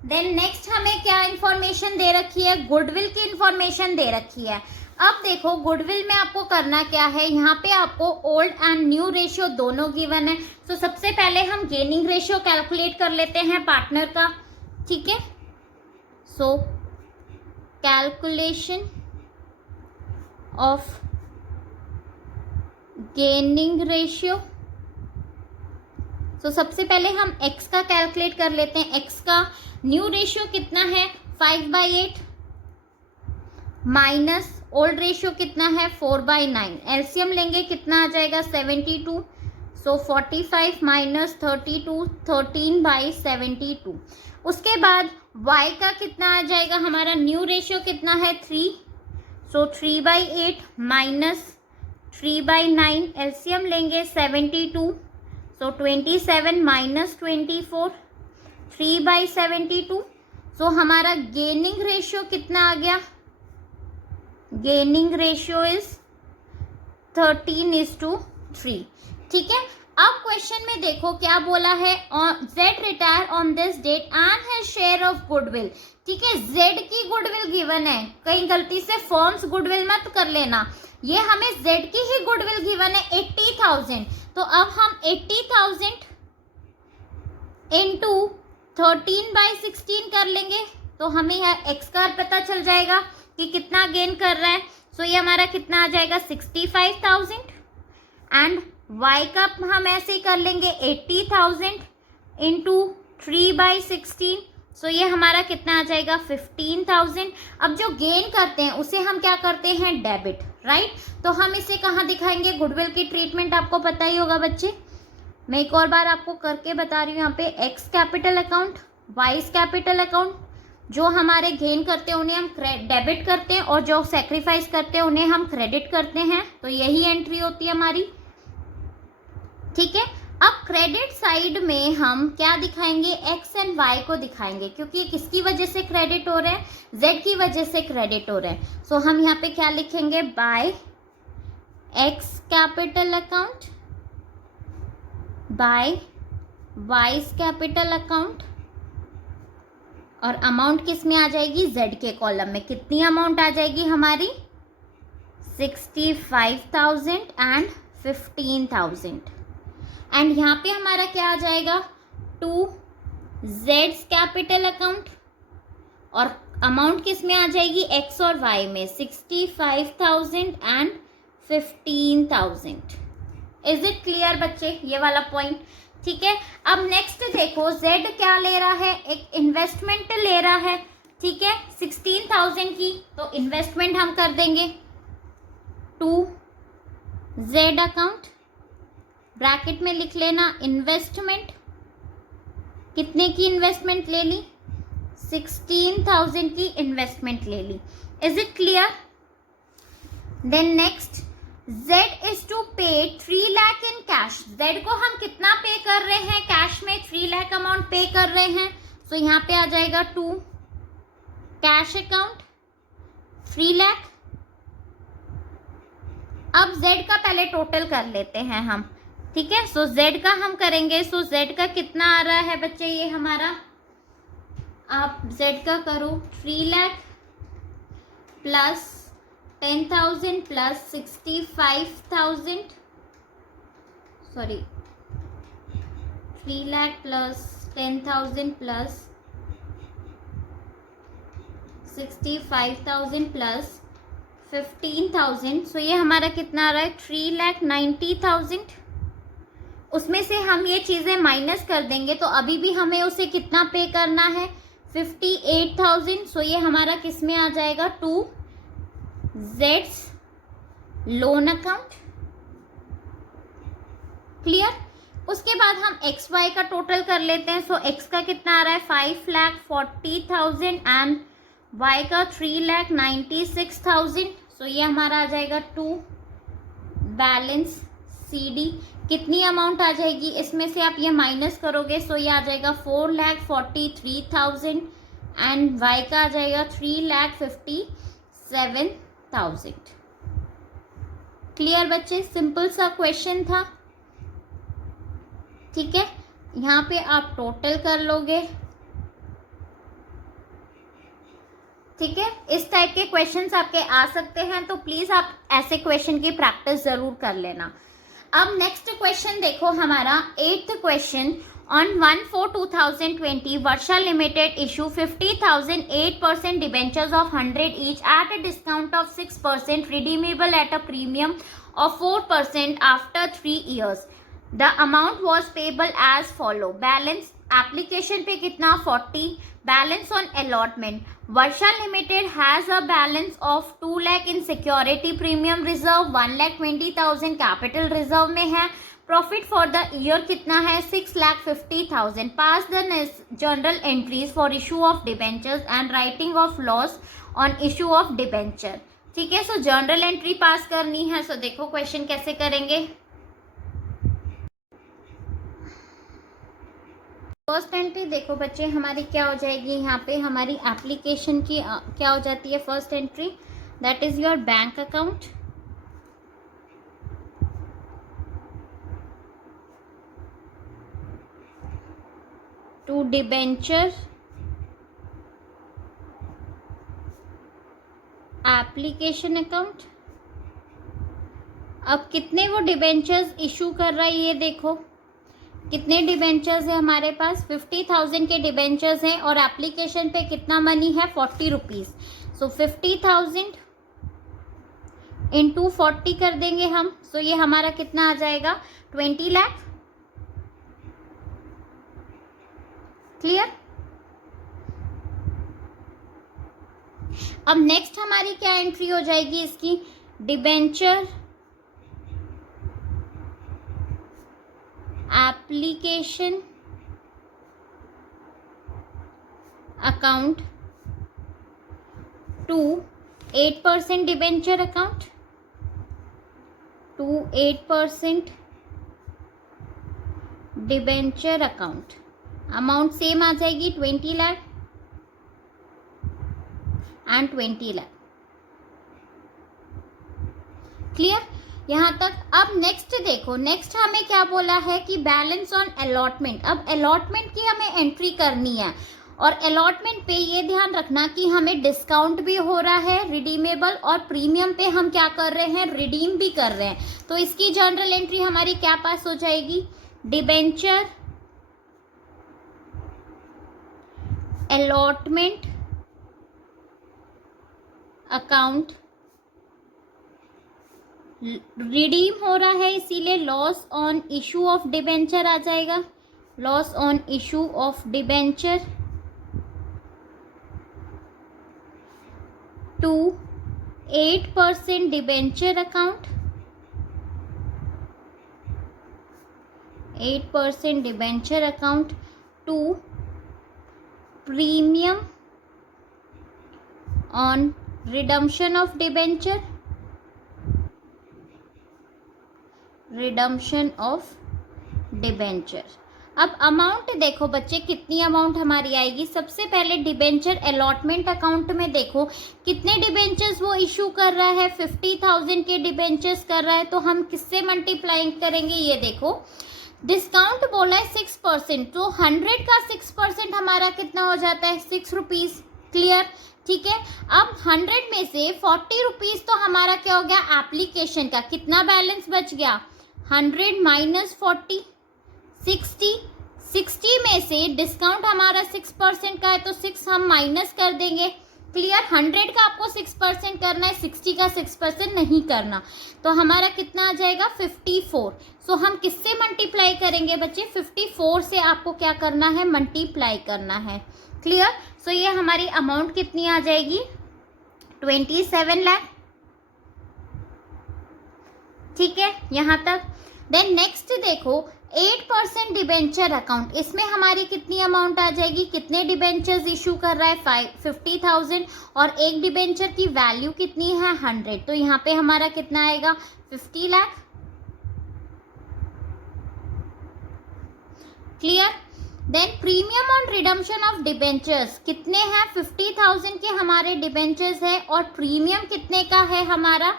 देन नेक्स्ट हमें क्या इंफॉर्मेशन दे रखी है, गुडविल की इंफॉर्मेशन दे रखी है। अब देखो गुडविल में आपको करना क्या है, यहाँ पे आपको ओल्ड एंड न्यू रेशियो दोनों गिवन है। सो सबसे पहले हम गेनिंग रेशियो कैलकुलेट कर लेते हैं पार्टनर का। ठीक है, so calculation of gaining ratio. So सबसे पहले हम x का कैलकुलेट कर लेते हैं। x का न्यू रेशियो कितना है 5/8 माइनस ओल्ड रेशियो कितना है 4/9। एलसीएम लेंगे कितना आ जाएगा 72। सो 45 माइनस 32, 13/72। उसके बाद y का कितना आ जाएगा, हमारा न्यू रेशियो कितना है 3। सो 3/8 माइनस 3/9। एलसीएम लेंगे 72। सो 27 माइनस 24, 3/72। सो हमारा गेनिंग रेशियो कितना आ गया, गेनिंग रेशियो इज 13:3। ठीक है, अब क्वेश्चन में देखो क्या बोला है, Z retire on this date and his share of goodwill. ठीक है, जेड की गुडविल गिवन है, कहीं गलती से फॉर्म्स गुडविल मत कर लेना, ये हमें जेड की ही गुडविल गिवन है 80,000। तो अब हम 80,000 इंटू 13/16 कर लेंगे तो हमें यह एक्स का पता चल जाएगा कि कितना गेन कर रहा है। सो ये हमारा कितना आ जाएगा 65,000 एंड y का हम ऐसे ही कर लेंगे 80,000 इंटू 3/16। सो ये हमारा कितना आ जाएगा 15,000। अब जो गेन करते हैं उसे हम क्या करते हैं डेबिट, राइट। तो हम इसे कहाँ दिखाएंगे, गुडविल की ट्रीटमेंट आपको पता ही होगा बच्चे, मैं एक और बार आपको करके बता रही हूँ। यहाँ पे x capital account, vice capital account, जो हमारे गेन करते हैं उन्हें हम डेबिट करते हैं और जो सेक्रीफाइस करते हैं उन्हें हम क्रेडिट करते हैं। तो यही एंट्री होती है हमारी। ठीक है, अब क्रेडिट साइड में हम क्या दिखाएंगे, एक्स एंड वाई को दिखाएंगे, क्योंकि किसकी वजह से क्रेडिट हो रहे हैं, जेड की वजह से क्रेडिट हो रहे हैं। सो हम यहाँ पे क्या लिखेंगे, by X capital account by Y's capital account, और अमाउंट किस में आ जाएगी, जेड के कॉलम में। कितनी अमाउंट आ जाएगी हमारी 65,000 एंड 15,000। एंड यहाँ पे हमारा क्या आ जाएगा, टू जेड्स कैपिटल अकाउंट, और अमाउंट किस में आ जाएगी, एक्स और वाई में, 65,000 एंड 15,000। इज इट क्लियर बच्चे, ये वाला पॉइंट? ठीक है, अब नेक्स्ट देखो, जेड क्या ले रहा है, एक इन्वेस्टमेंट ले रहा है, ठीक है, 16,000 की, तो इन्वेस्टमेंट हम कर देंगे टू जेड अकाउंट, ब्रैकेट में लिख लेना इन्वेस्टमेंट, कितने की इन्वेस्टमेंट ले ली, 16,000 की इन्वेस्टमेंट ले ली। Is it clear? Then next, Z is to pay 3 lakh in cash. Z को हम कितना पे कर रहे हैं कैश में, 3 लाख अमाउंट पे कर रहे हैं, तो यहाँ पे आ जाएगा टू कैश अकाउंट 3 लाख। अब Z का पहले टोटल कर लेते हैं हम, ठीक है, सो Z का हम करेंगे, सो Z का कितना आ रहा है बच्चे, ये हमारा, आप Z का करो 3 lakh plus 10,000 plus 65,000, sorry 3 lakh plus 10,000 plus 65,000 plus 15,000, सो ये हमारा कितना आ रहा है, 3,90,000। उसमें से हम ये चीज़ें माइनस कर देंगे तो अभी भी हमें उसे कितना पे करना है, 58,000। सो ये हमारा किस में आ जाएगा, टू जेड्स लोन अकाउंट। क्लियर? उसके बाद हम एक्स वाई का टोटल कर लेते हैं। सो एक्स का कितना आ रहा है, 5,40,000 एंड वाई का 3,96,000। सो ये हमारा आ जाएगा टू बैलेंस सी डी। कितनी अमाउंट आ जाएगी इसमें से, आप ये माइनस करोगे, सो ये आ जाएगा 4,43,000 एंड वाई का आ जाएगा 3,57,000। क्लियर बच्चे? सिंपल सा क्वेश्चन था, ठीक है। यहाँ पे आप टोटल कर लोगे, ठीक है। इस टाइप के क्वेश्चंस आपके आ सकते हैं, तो प्लीज आप ऐसे क्वेश्चन की प्रैक्टिस जरूर कर लेना। अब नेक्स्ट क्वेश्चन देखो हमारा 8th question. On 1/4/2020 Varsha limited issue 50,000 8% debentures of 100 each at a discount of 6%, redeemable at a premium of 4% after 3 years। The amount was payable as follow. Balance application पे कितना, 40। Balance on allotment, Varsha limited has a balance of 2 lakh in security premium reserve, 1,20,000 capital reserve में है। Profit for the year कितना है, 6,50,000। Pass the general entries for issue of debentures and writing of loss on issue of debenture. ठीक है, सो general entry pass करनी है। सो देखो question कैसे करेंगे। फर्स्ट एंट्री देखो बच्चे हमारी क्या हो जाएगी, यहाँ पे हमारी एप्लीकेशन की क्या हो जाती है first entry, that is your bank account. To debenture application account. अब कितने वो डिबेंचर्स इशू कर रहा है, ये देखो कितने डिबेंचर्स है हमारे पास, 50,000 के डिबेंचर्स हैं और एप्लीकेशन पे कितना मनी है, 40 रुपीज़। सो 50,000 इंटू 40 कर देंगे हम। सो ये हमारा कितना आ जाएगा, 20 लाख। क्लियर? अब नेक्स्ट हमारी क्या एंट्री हो जाएगी इसकी, debenture application account to 8% debenture account, to 8% debenture account. Amount same आ जाएगी 20 लाख एंड 20 लाख। क्लियर यहाँ तक? अब नेक्स्ट देखो, नेक्स्ट हमें क्या बोला है कि बैलेंस ऑन अलॉटमेंट। अब अलॉटमेंट की हमें एंट्री करनी है और अलॉटमेंट पे ये ध्यान रखना कि हमें डिस्काउंट भी हो रहा है रिडीमेबल, और प्रीमियम पे हम क्या कर रहे हैं, रिडीम भी कर रहे हैं। तो इसकी जनरल एंट्री हमारी क्या पास हो जाएगी, डिबेंचर अलॉटमेंट अकाउंट रिडीम हो रहा है, इसीलिए loss on issue of debenture आ जाएगा, loss on issue of debenture. To 8% debenture account, 8% debenture account. To premium on redemption of debenture, redemption of debenture. अब अमाउंट देखो बच्चे, कितनी अमाउंट हमारी आएगी। सबसे पहले डिबेंचर अलॉटमेंट अकाउंट में देखो कितने डिबेंचर्स वो इशू कर रहा है, 50,000 के डिबेंचर्स कर रहा है, तो हम किससे मल्टीप्लाई करेंगे, ये देखो। डिस्काउंट बोला है 6%, तो 100 का 6% हमारा कितना हो जाता है, 6 रुपीज़। क्लियर, ठीक है। अब 100 में से 40 रुपीज़ तो हमारा क्या हो गया, एप्लीकेशन का। कितना बैलेंस बच गया, 100 माइनस 40, 60। 60 में से डिस्काउंट हमारा 6% का है, तो 6 हम माइनस कर देंगे। क्लियर, 100 का आपको 6% करना है, 60 का 6% नहीं करना, तो हमारा कितना आ जाएगा, 54। सो हम किससे मल्टीप्लाई करेंगे बच्चे, 54 से आपको क्या करना है, मल्टीप्लाई करना है। क्लियर, सो ये हमारी अमाउंट कितनी आ जाएगी, 27 लाख। ठीक है यहाँ तक। देन नेक्स्ट देखो 8% डिबेंचर अकाउंट, इसमें हमारी कितनी अमाउंट आ जाएगी, कितने डिबेंचर्स इशू कर रहा है, 50,000, और एक डिबेंचर की वैल्यू कितनी है, 100, तो यहाँ पे हमारा कितना आएगा, 50 lakh. Clear. Then premium on redemption of debentures कितने हैं, 50,000 के हमारे डिबेंचर्स है, और प्रीमियम कितने का है हमारा,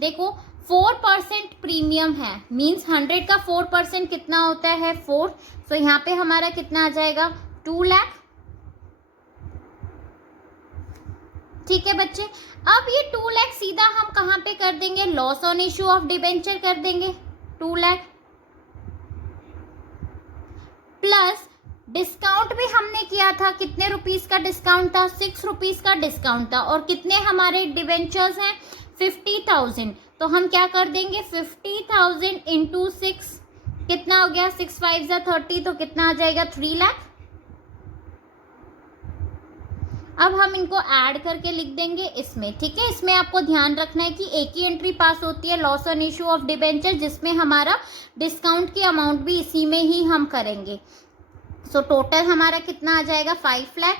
देखो 4% प्रीमियम है, मींस 100 का 4% कितना होता है, 4। तो यहाँ पे हमारा कितना आ जाएगा, 2 लाख। ठीक है बच्चे। अब ये 2 लाख सीधा हम कहाँ पे कर देंगे, loss on issue of debenture कर देंगे, 2 लाख प्लस डिस्काउंट भी हमने किया था, कितने रुपीस का डिस्काउंट था, 6 रुपीस का डिस्काउंट था, और कितने हमारे डिबेंचर्स हैं, 50,000, तो हम क्या कर देंगे, 50,000 इंटू 6 कितना हो गया, 6 5 जा 30, तो कितना आ जाएगा, 3 लाख। अब हम इनको ऐड करके लिख देंगे इसमें। ठीक है, इसमें आपको ध्यान रखना है कि एक ही एंट्री पास होती है, loss on issue of debenture, जिसमें हमारा डिस्काउंट की अमाउंट भी इसी में ही हम करेंगे। सो टोटल हमारा कितना आ जाएगा, 5 लाख।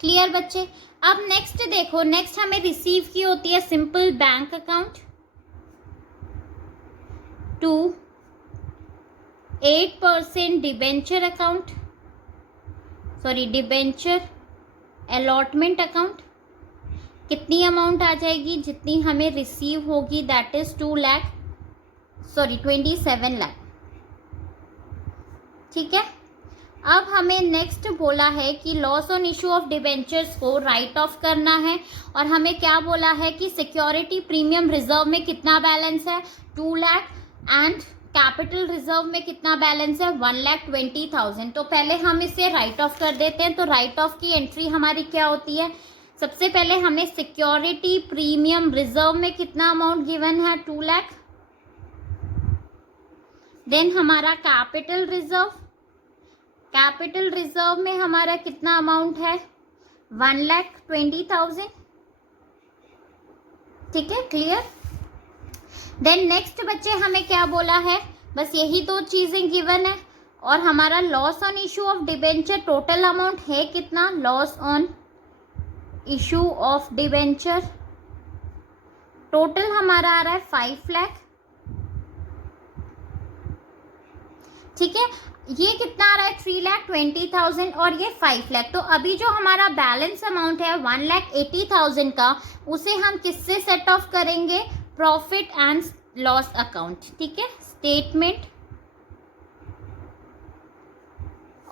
क्लियर बच्चे। अब नेक्स्ट देखो, नेक्स्ट हमें रिसीव की होती है simple bank account to 8% debenture account, sorry debenture allotment account. कितनी अमाउंट आ जाएगी, जितनी हमें रिसीव होगी, that is 2 lakh, sorry 27 lakh. ठीक है। अब हमें नेक्स्ट बोला है कि loss on issue of debentures को राइट ऑफ करना है, और हमें क्या बोला है कि सिक्योरिटी प्रीमियम रिजर्व में कितना बैलेंस है, 2 लाख, एंड कैपिटल रिजर्व में कितना बैलेंस है, 1,20,000। तो पहले हम इसे राइट ऑफ कर देते हैं। तो राइट ऑफ की एंट्री हमारी क्या होती है, सबसे पहले हमें सिक्योरिटी प्रीमियम रिजर्व में कितना अमाउंट गिवन है, 2 लाख। देन हमारा कैपिटल रिजर्व, कैपिटल रिजर्व में हमारा कितना अमाउंट है, 1,20,000। ठीक है, क्लियर। देन नेक्स्ट बच्चे हमें क्या बोला है, बस यही दो चीजें गिवन है, और हमारा loss on issue of debenture total amount है कितना, loss on issue of debenture total हमारा आ रहा है 5 लाख। ठीक है, ये कितना आ रहा है, 3,20,000, और ये 5 लाख। तो अभी जो हमारा बैलेंस अमाउंट है 1,80,000 का, उसे हम किससे सेट ऑफ करेंगे, प्रॉफिट एंड लॉस अकाउंट। ठीक है, statement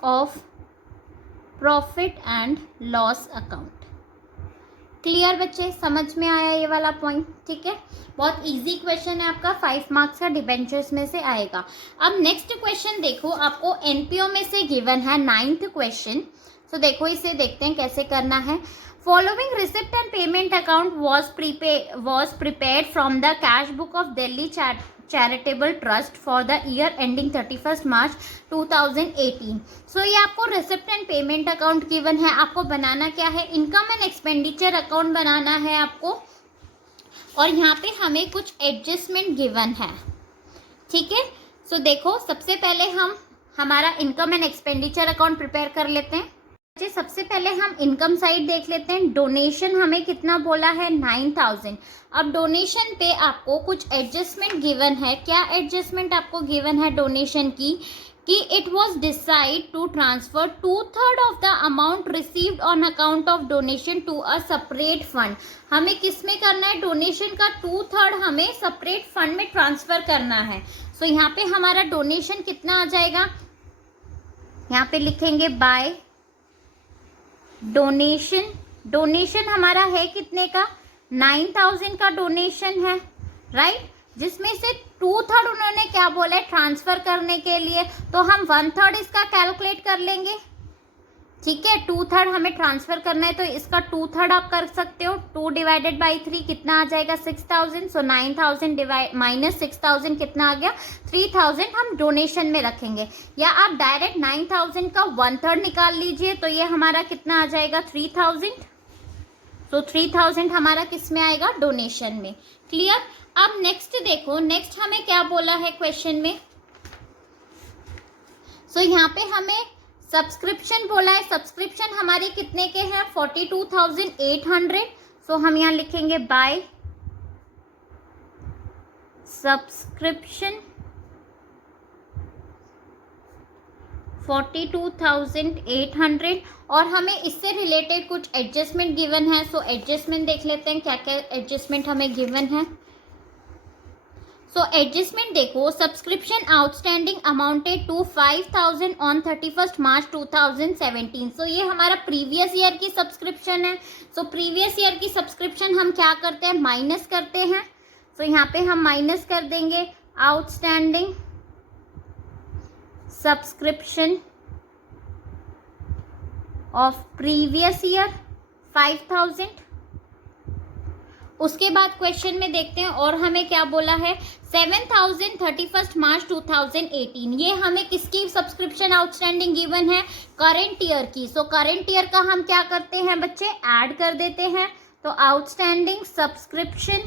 of profit and loss account. Clear बच्चे, समझ में आया ये वाला पॉइंट। ठीक है, बहुत इजी क्वेश्चन है आपका, 5 मार्क्स का डिबेंचर्स में से आएगा। अब नेक्स्ट क्वेश्चन देखो, आपको एनपीओ में से गिवन है 9th क्वेश्चन। तो देखो इसे देखते हैं कैसे करना है। Following receipt and payment account was prepared from the cash book of Delhi Charitable Trust for the year ending 31st March 2018. So ये आपको receipt and payment account given है. आपको बनाना क्या है, income and expenditure account बनाना है आपको, और यहाँ पे हमें कुछ एडजस्टमेंट गिवन है. ठीक है, सो देखो सबसे पहले हम हमारा income and expenditure account prepare कर लेते हैं. सबसे पहले हम इनकम साइड देख लेते हैं. डोनेशन हमें कितना बोला है, 9000. अब डोनेशन पे आपको कुछ एडजस्टमेंट गिवन है. क्या एडजस्टमेंट आपको गिवन है डोनेशन की, कि it was decide to transfer 2/3 of the amount received on account of donation to a separate fund. हमें किस में करना है, डोनेशन का 2/3 हमें सेपरेट फंड में ट्रांसफर करना है. सो यहाँ पे हमारा डोनेशन कितना आ जाएगा, यहाँ पे लिखेंगे बाय डोनेशन. डोनेशन हमारा है कितने का, 9000 का डोनेशन है, राइट, जिसमें से 2/3 उन्होंने क्या बोला है, ट्रांसफर करने के लिए. तो हम 1/3 इसका कैलकुलेट कर लेंगे. ठीक है, 2/3 हमें ट्रांसफर करना है, तो इसका 2/3 आप कर सकते हो. 2 डिवाइडेड बाई 3 कितना आ जाएगा, 6000. सो 9000 माइनस 6000 कितना आ गया, 3000 हम डोनेशन में रखेंगे. या आप डायरेक्ट 9000 का 1/3 निकाल लीजिए, तो ये हमारा कितना आ जाएगा, 3000. तो 3000 हमारा किस में आएगा, डोनेशन में. क्लियर. अब नेक्स्ट देखो, नेक्स्ट हमें क्या बोला है क्वेश्चन में. सो यहाँ पे हमें सब्सक्रिप्शन बोला है. सब्सक्रिप्शन हमारे कितने के हैं, 42,800. सो हम यहाँ लिखेंगे बाय सब्सक्रिप्शन 42,800. और हमें इससे रिलेटेड कुछ एडजस्टमेंट गिवन है. सो एडजस्टमेंट देख लेते हैं क्या क्या एडजस्टमेंट हमें गिवन है. सो एडजस्टमेंट देखो, subscription outstanding amounted to 5000 on 31st March 2017. So ये हमारा प्रीवियस ईयर की सब्सक्रिप्शन है. सो प्रीवियस ईयर की सब्सक्रिप्शन हम क्या करते हैं, माइनस करते हैं. सो यहाँ पे हम माइनस कर देंगे outstanding subscription of previous year 5000. उसके बाद क्वेश्चन में देखते हैं और हमें क्या बोला है, 7000 31st March 2018. ये हमें किसकी सब्सक्रिप्शन आउटस्टैंडिंग गिवन है, करंट ईयर की. सो करंट ईयर का हम क्या करते हैं बच्चे, ऐड कर देते हैं. तो outstanding subscription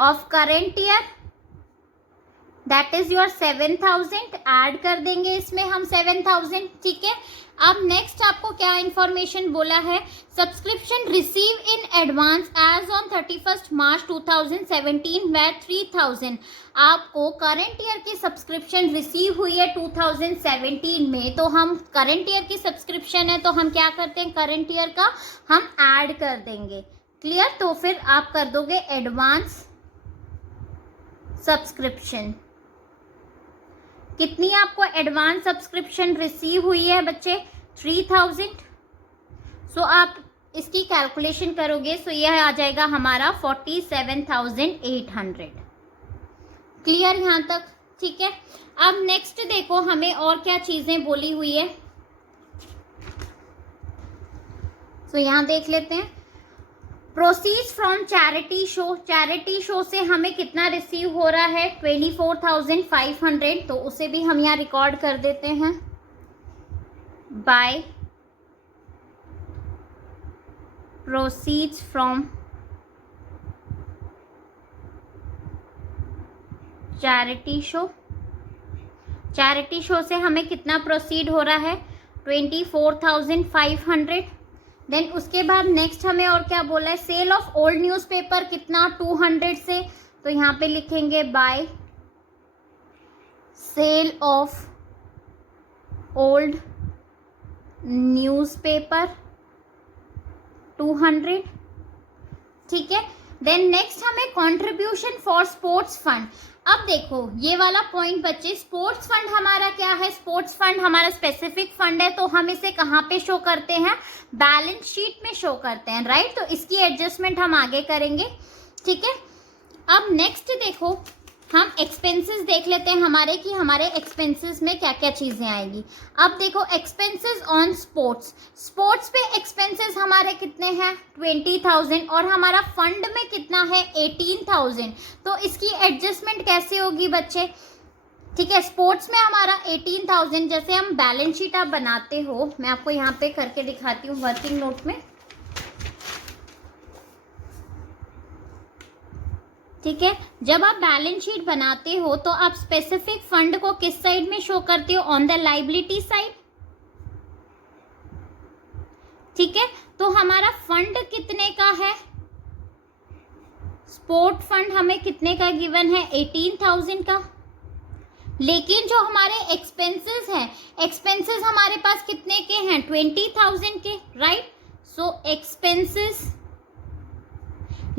of current year that is your 7000. Add कर देंगे इसमें हम 7000. ठीक है. अब नेक्स्ट आपको क्या इंफॉर्मेशन बोला है, subscription receive in advance as on 31st March 2017 were 3000. आपको करंट ईयर की सब्सक्रिप्शन रिसीव हुई है 2017 में. तो हम करंट ईयर की सब्सक्रिप्शन है, तो हम क्या करते हैं, करंट ईयर का हम ऐड कर देंगे. क्लियर. तो फिर आप कर दोगे एडवांस सब्सक्रिप्शन. कितनी आपको एडवांस सब्सक्रिप्शन रिसीव हुई है बच्चे, 3000. सो आप इसकी कैलकुलेशन करोगे, सो यह आ जाएगा हमारा 47,800. क्लियर यहाँ तक. ठीक है. अब नेक्स्ट देखो हमें और क्या चीजें बोली हुई है. सो यहाँ देख लेते हैं, proceeds from charity show. Charity show से हमें कितना रिसीव हो रहा है, 24,500. तो उसे भी हम यहाँ रिकॉर्ड कर देते हैं by proceeds from charity show. Charity show से हमें कितना प्रोसीड हो रहा है, 24,500. देन उसके बाद नेक्स्ट हमें और क्या बोला है, सेल ऑफ ओल्ड न्यूज़पेपर कितना, 200 से. तो यहाँ पे लिखेंगे by sale of old newspaper 200. ठीक है. देन नेक्स्ट हमें कंट्रीब्यूशन फॉर स्पोर्ट्स फंड. अब देखो ये वाला पॉइंट बच्चे, स्पोर्ट्स फंड हमारा क्या है, स्पोर्ट्स फंड हमारा स्पेसिफिक फंड है. तो हम इसे कहाँ पे शो करते हैं, बैलेंस शीट में शो करते हैं, राइट. तो इसकी एडजस्टमेंट हम आगे करेंगे. ठीक है. अब नेक्स्ट देखो, हम अब एक्सपेंसेस देख लेते हैं हमारे कि हमारे एक्सपेंसेस में क्या क्या चीजें आएगी। अब देखो एक्सपेंसेस ऑन स्पोर्ट्स, स्पोर्ट्स पे एक्सपेंसेस हमारे कितने हैं 20,000 और हमारा फंड में कितना है 18,000। तो इसकी एडजस्टमेंट कैसे होगी बच्चे? ठीक है, स्पोर्ट्स में हमारा 18,000, जैसे हम बैलेंस शीट आप बनाते हो, मैं आपको यहाँ पे करके दिखाती हूँ वर्किंग नोट में। ठीक है, जब आप बैलेंस शीट बनाते हो तो आप स्पेसिफिक फंड को किस साइड में शो करते हो? On the liability side. ठीक है, तो हमारा फंड कितने का है? स्पोर्ट फंड हमें कितने का गिवन है 18,000 का। लेकिन जो हमारे एक्सपेंसेस हैं, एक्सपेंसेस हमारे पास कितने के हैं 20,000 के, राइट। सो एक्सपेंसेस,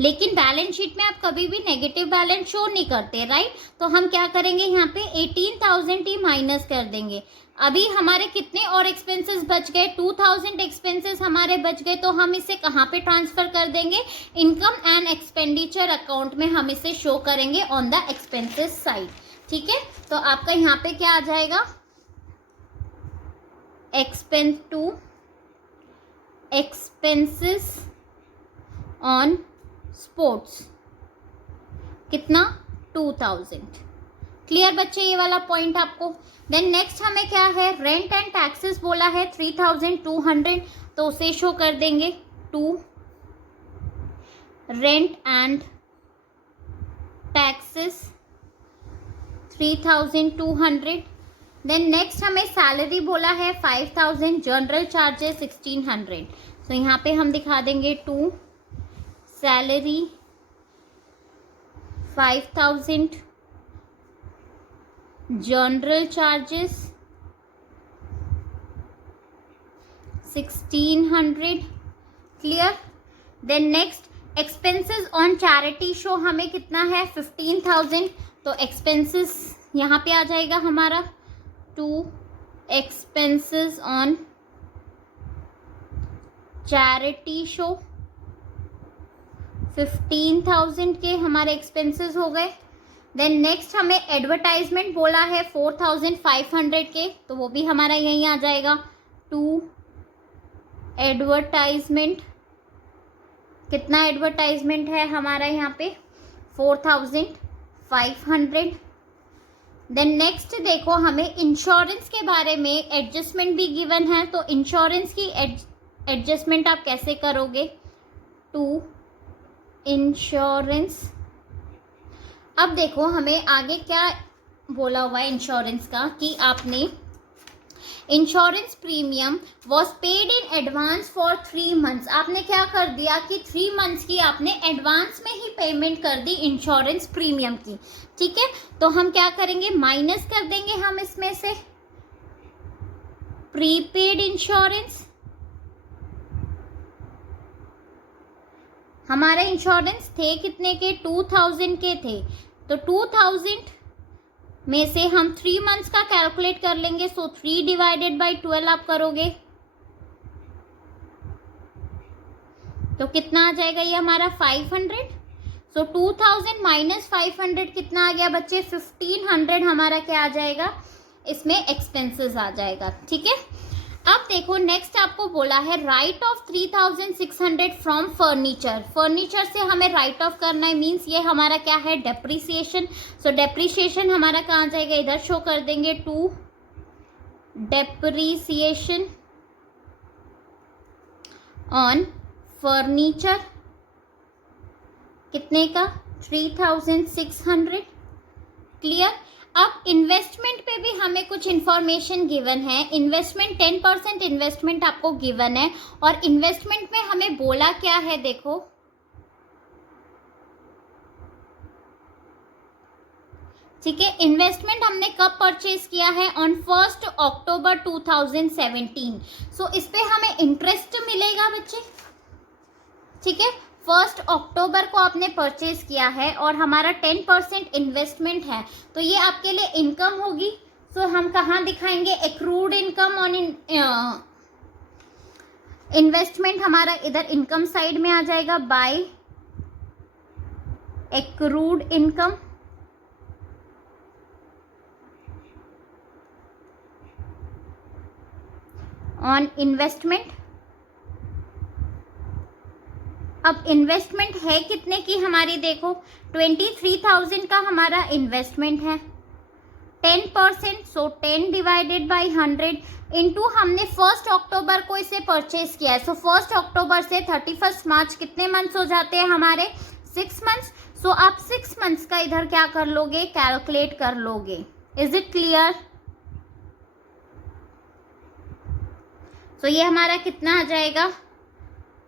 लेकिन बैलेंस शीट में आप कभी भी नेगेटिव बैलेंस शो नहीं करते, राइट। तो हम क्या करेंगे यहाँ पे 18,000 ही माइनस कर देंगे। अभी हमारे कितने और एक्सपेंसेस बच गए? 2,000 एक्सपेंसेस हमारे बच गए। तो हम इसे कहाँ पे ट्रांसफर कर देंगे? इनकम एंड एक्सपेंडिचर अकाउंट में हम इसे शो करेंगे ऑन द एक्सपेंसेस साइड। ठीक है, तो आपका यहाँ पे क्या आ जाएगा? Expense to expenses on sports कितना 2,000। क्लियर बच्चे ये वाला पॉइंट आपको? देन नेक्स्ट हमें क्या है? रेंट एंड टैक्सेस बोला है 3,200, तो उसे शो कर देंगे 2 rent and taxes 3,200। Then next हमें सैलरी बोला है 5,000, जनरल चार्जेस 1,600। तो यहाँ पे हम दिखा देंगे 2 salary 5,000, general charges 1,600। Clear? Then next expenses on charity show हमें कितना है 15,000। तो एक्सपेंसेस यहाँ पे आ जाएगा हमारा 2 एक्सपेंसेस ऑन चैरिटी शो 15,000 के हमारे एक्सपेंसेस हो गए। देन नेक्स्ट हमें एडवर्टाइजमेंट बोला है 4,500 के, तो वो भी हमारा यहीं आ जाएगा 2 एडवर्टाइजमेंट। कितना एडवर्टाइजमेंट है हमारा यहाँ पे 4,500। देन नेक्स्ट देखो हमें इंश्योरेंस के बारे में एडजस्टमेंट भी गिवन है, तो इंश्योरेंस की एडजस्टमेंट आप कैसे करोगे? 2 इंश्योरेंस। अब देखो हमें आगे क्या बोला हुआ है इंश्योरेंस का कि आपने insurance premium was paid in advance for 3 months. आपने क्या कर दिया कि 3 मंथ्स की आपने एडवांस में ही पेमेंट कर दी इंश्योरेंस प्रीमियम की। ठीक है, तो हम क्या करेंगे? माइनस कर देंगे हम इसमें से प्रीपेड इंश्योरेंस। हमारे इंश्योरेंस थे कितने के? 2,000 के थे। तो 2,000 में से हम 3 मंथ्स का कैलकुलेट कर लेंगे। सो 3 डिवाइडेड बाई 12 आप करोगे तो कितना आ जाएगा? ये हमारा 500। सो 2,000 माइनस 500 कितना आ गया बच्चे? 1,500 हमारा क्या आ जाएगा? इसमें एक्सपेंसेस आ जाएगा। ठीक है, अब देखो नेक्स्ट आपको बोला है right of 3,600 from furniture. Furniture से हमें राइट ऑफ करना है, मीन्स ये हमारा क्या है? डेप्रिसिएशन। सो डेप्रिसिएशन हमारा कहाँ जाएगा? इधर शो कर देंगे 2 डेप्रिसिएशन ऑन फर्नीचर कितने का? 3,600। क्लियर? अब इन्वेस्टमेंट पे भी हमें कुछ इंफॉर्मेशन गिवन है। इन्वेस्टमेंट 10% इन्वेस्टमेंट आपको गिवन है और इन्वेस्टमेंट में हमें बोला क्या है? देखो ठीक है, इन्वेस्टमेंट हमने कब परचेज किया है? ऑन 1 अक्टूबर 2017। सो इस पे हमें इंटरेस्ट मिलेगा बच्चे। ठीक है, 1 अक्टूबर को आपने परचेज किया है और हमारा 10% इन्वेस्टमेंट है, तो ये आपके लिए इनकम होगी। सो हम कहाँ दिखाएंगे? एक्रूड इनकम ऑन इन्वेस्टमेंट हमारा इधर इनकम साइड में आ जाएगा by accrued income. On investment. अब इन्वेस्टमेंट है कितने की हमारी, देखो 23,000 का हमारा इन्वेस्टमेंट है, 10%, सो 10 डिवाइडेड बाई 100 इंटू हमने 1 अक्टूबर को इसे परचेज किया है, सो 1 अक्टूबर से 31 मार्च कितने मंथ्स हो जाते हैं हमारे, 6 मंथ्स। सो आप 6 मंथ्स का इधर क्या कर लोगे, कैलकुलेट कर लोगे। Is it clear? सो ये हमारा कितना आ जाएगा,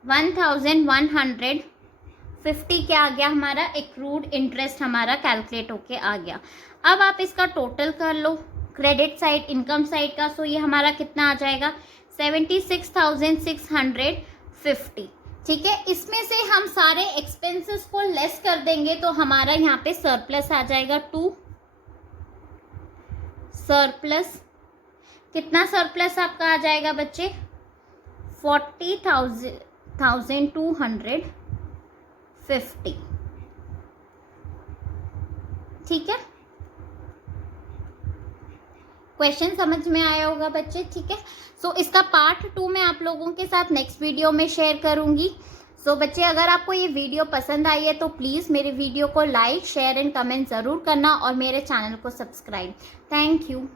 1150 क्या आ गया हमारा, एक्रूड इंटरेस्ट हमारा कैलकुलेट होके आ गया। अब आप इसका टोटल कर लो क्रेडिट साइड इनकम साइड का। सो ये हमारा कितना आ जाएगा, 76,650। ठीक है, इसमें से हम सारे एक्सपेंसेस को लेस कर देंगे तो हमारा यहाँ पे सरप्लस आ जाएगा 2। सरप्लस कितना, सरप्लस आपका आ जाएगा बच्चे 40,250। ठीक है, क्वेश्चन समझ में आया होगा बच्चे। ठीक है, सो इसका पार्ट 2 मैं आप लोगों के साथ नेक्स्ट वीडियो में शेयर करूंगी। सो बच्चे, अगर आपको ये वीडियो पसंद आई है तो प्लीज़ मेरे वीडियो को लाइक, शेयर एंड कमेंट ज़रूर करना और मेरे चैनल को सब्सक्राइब। Thank you.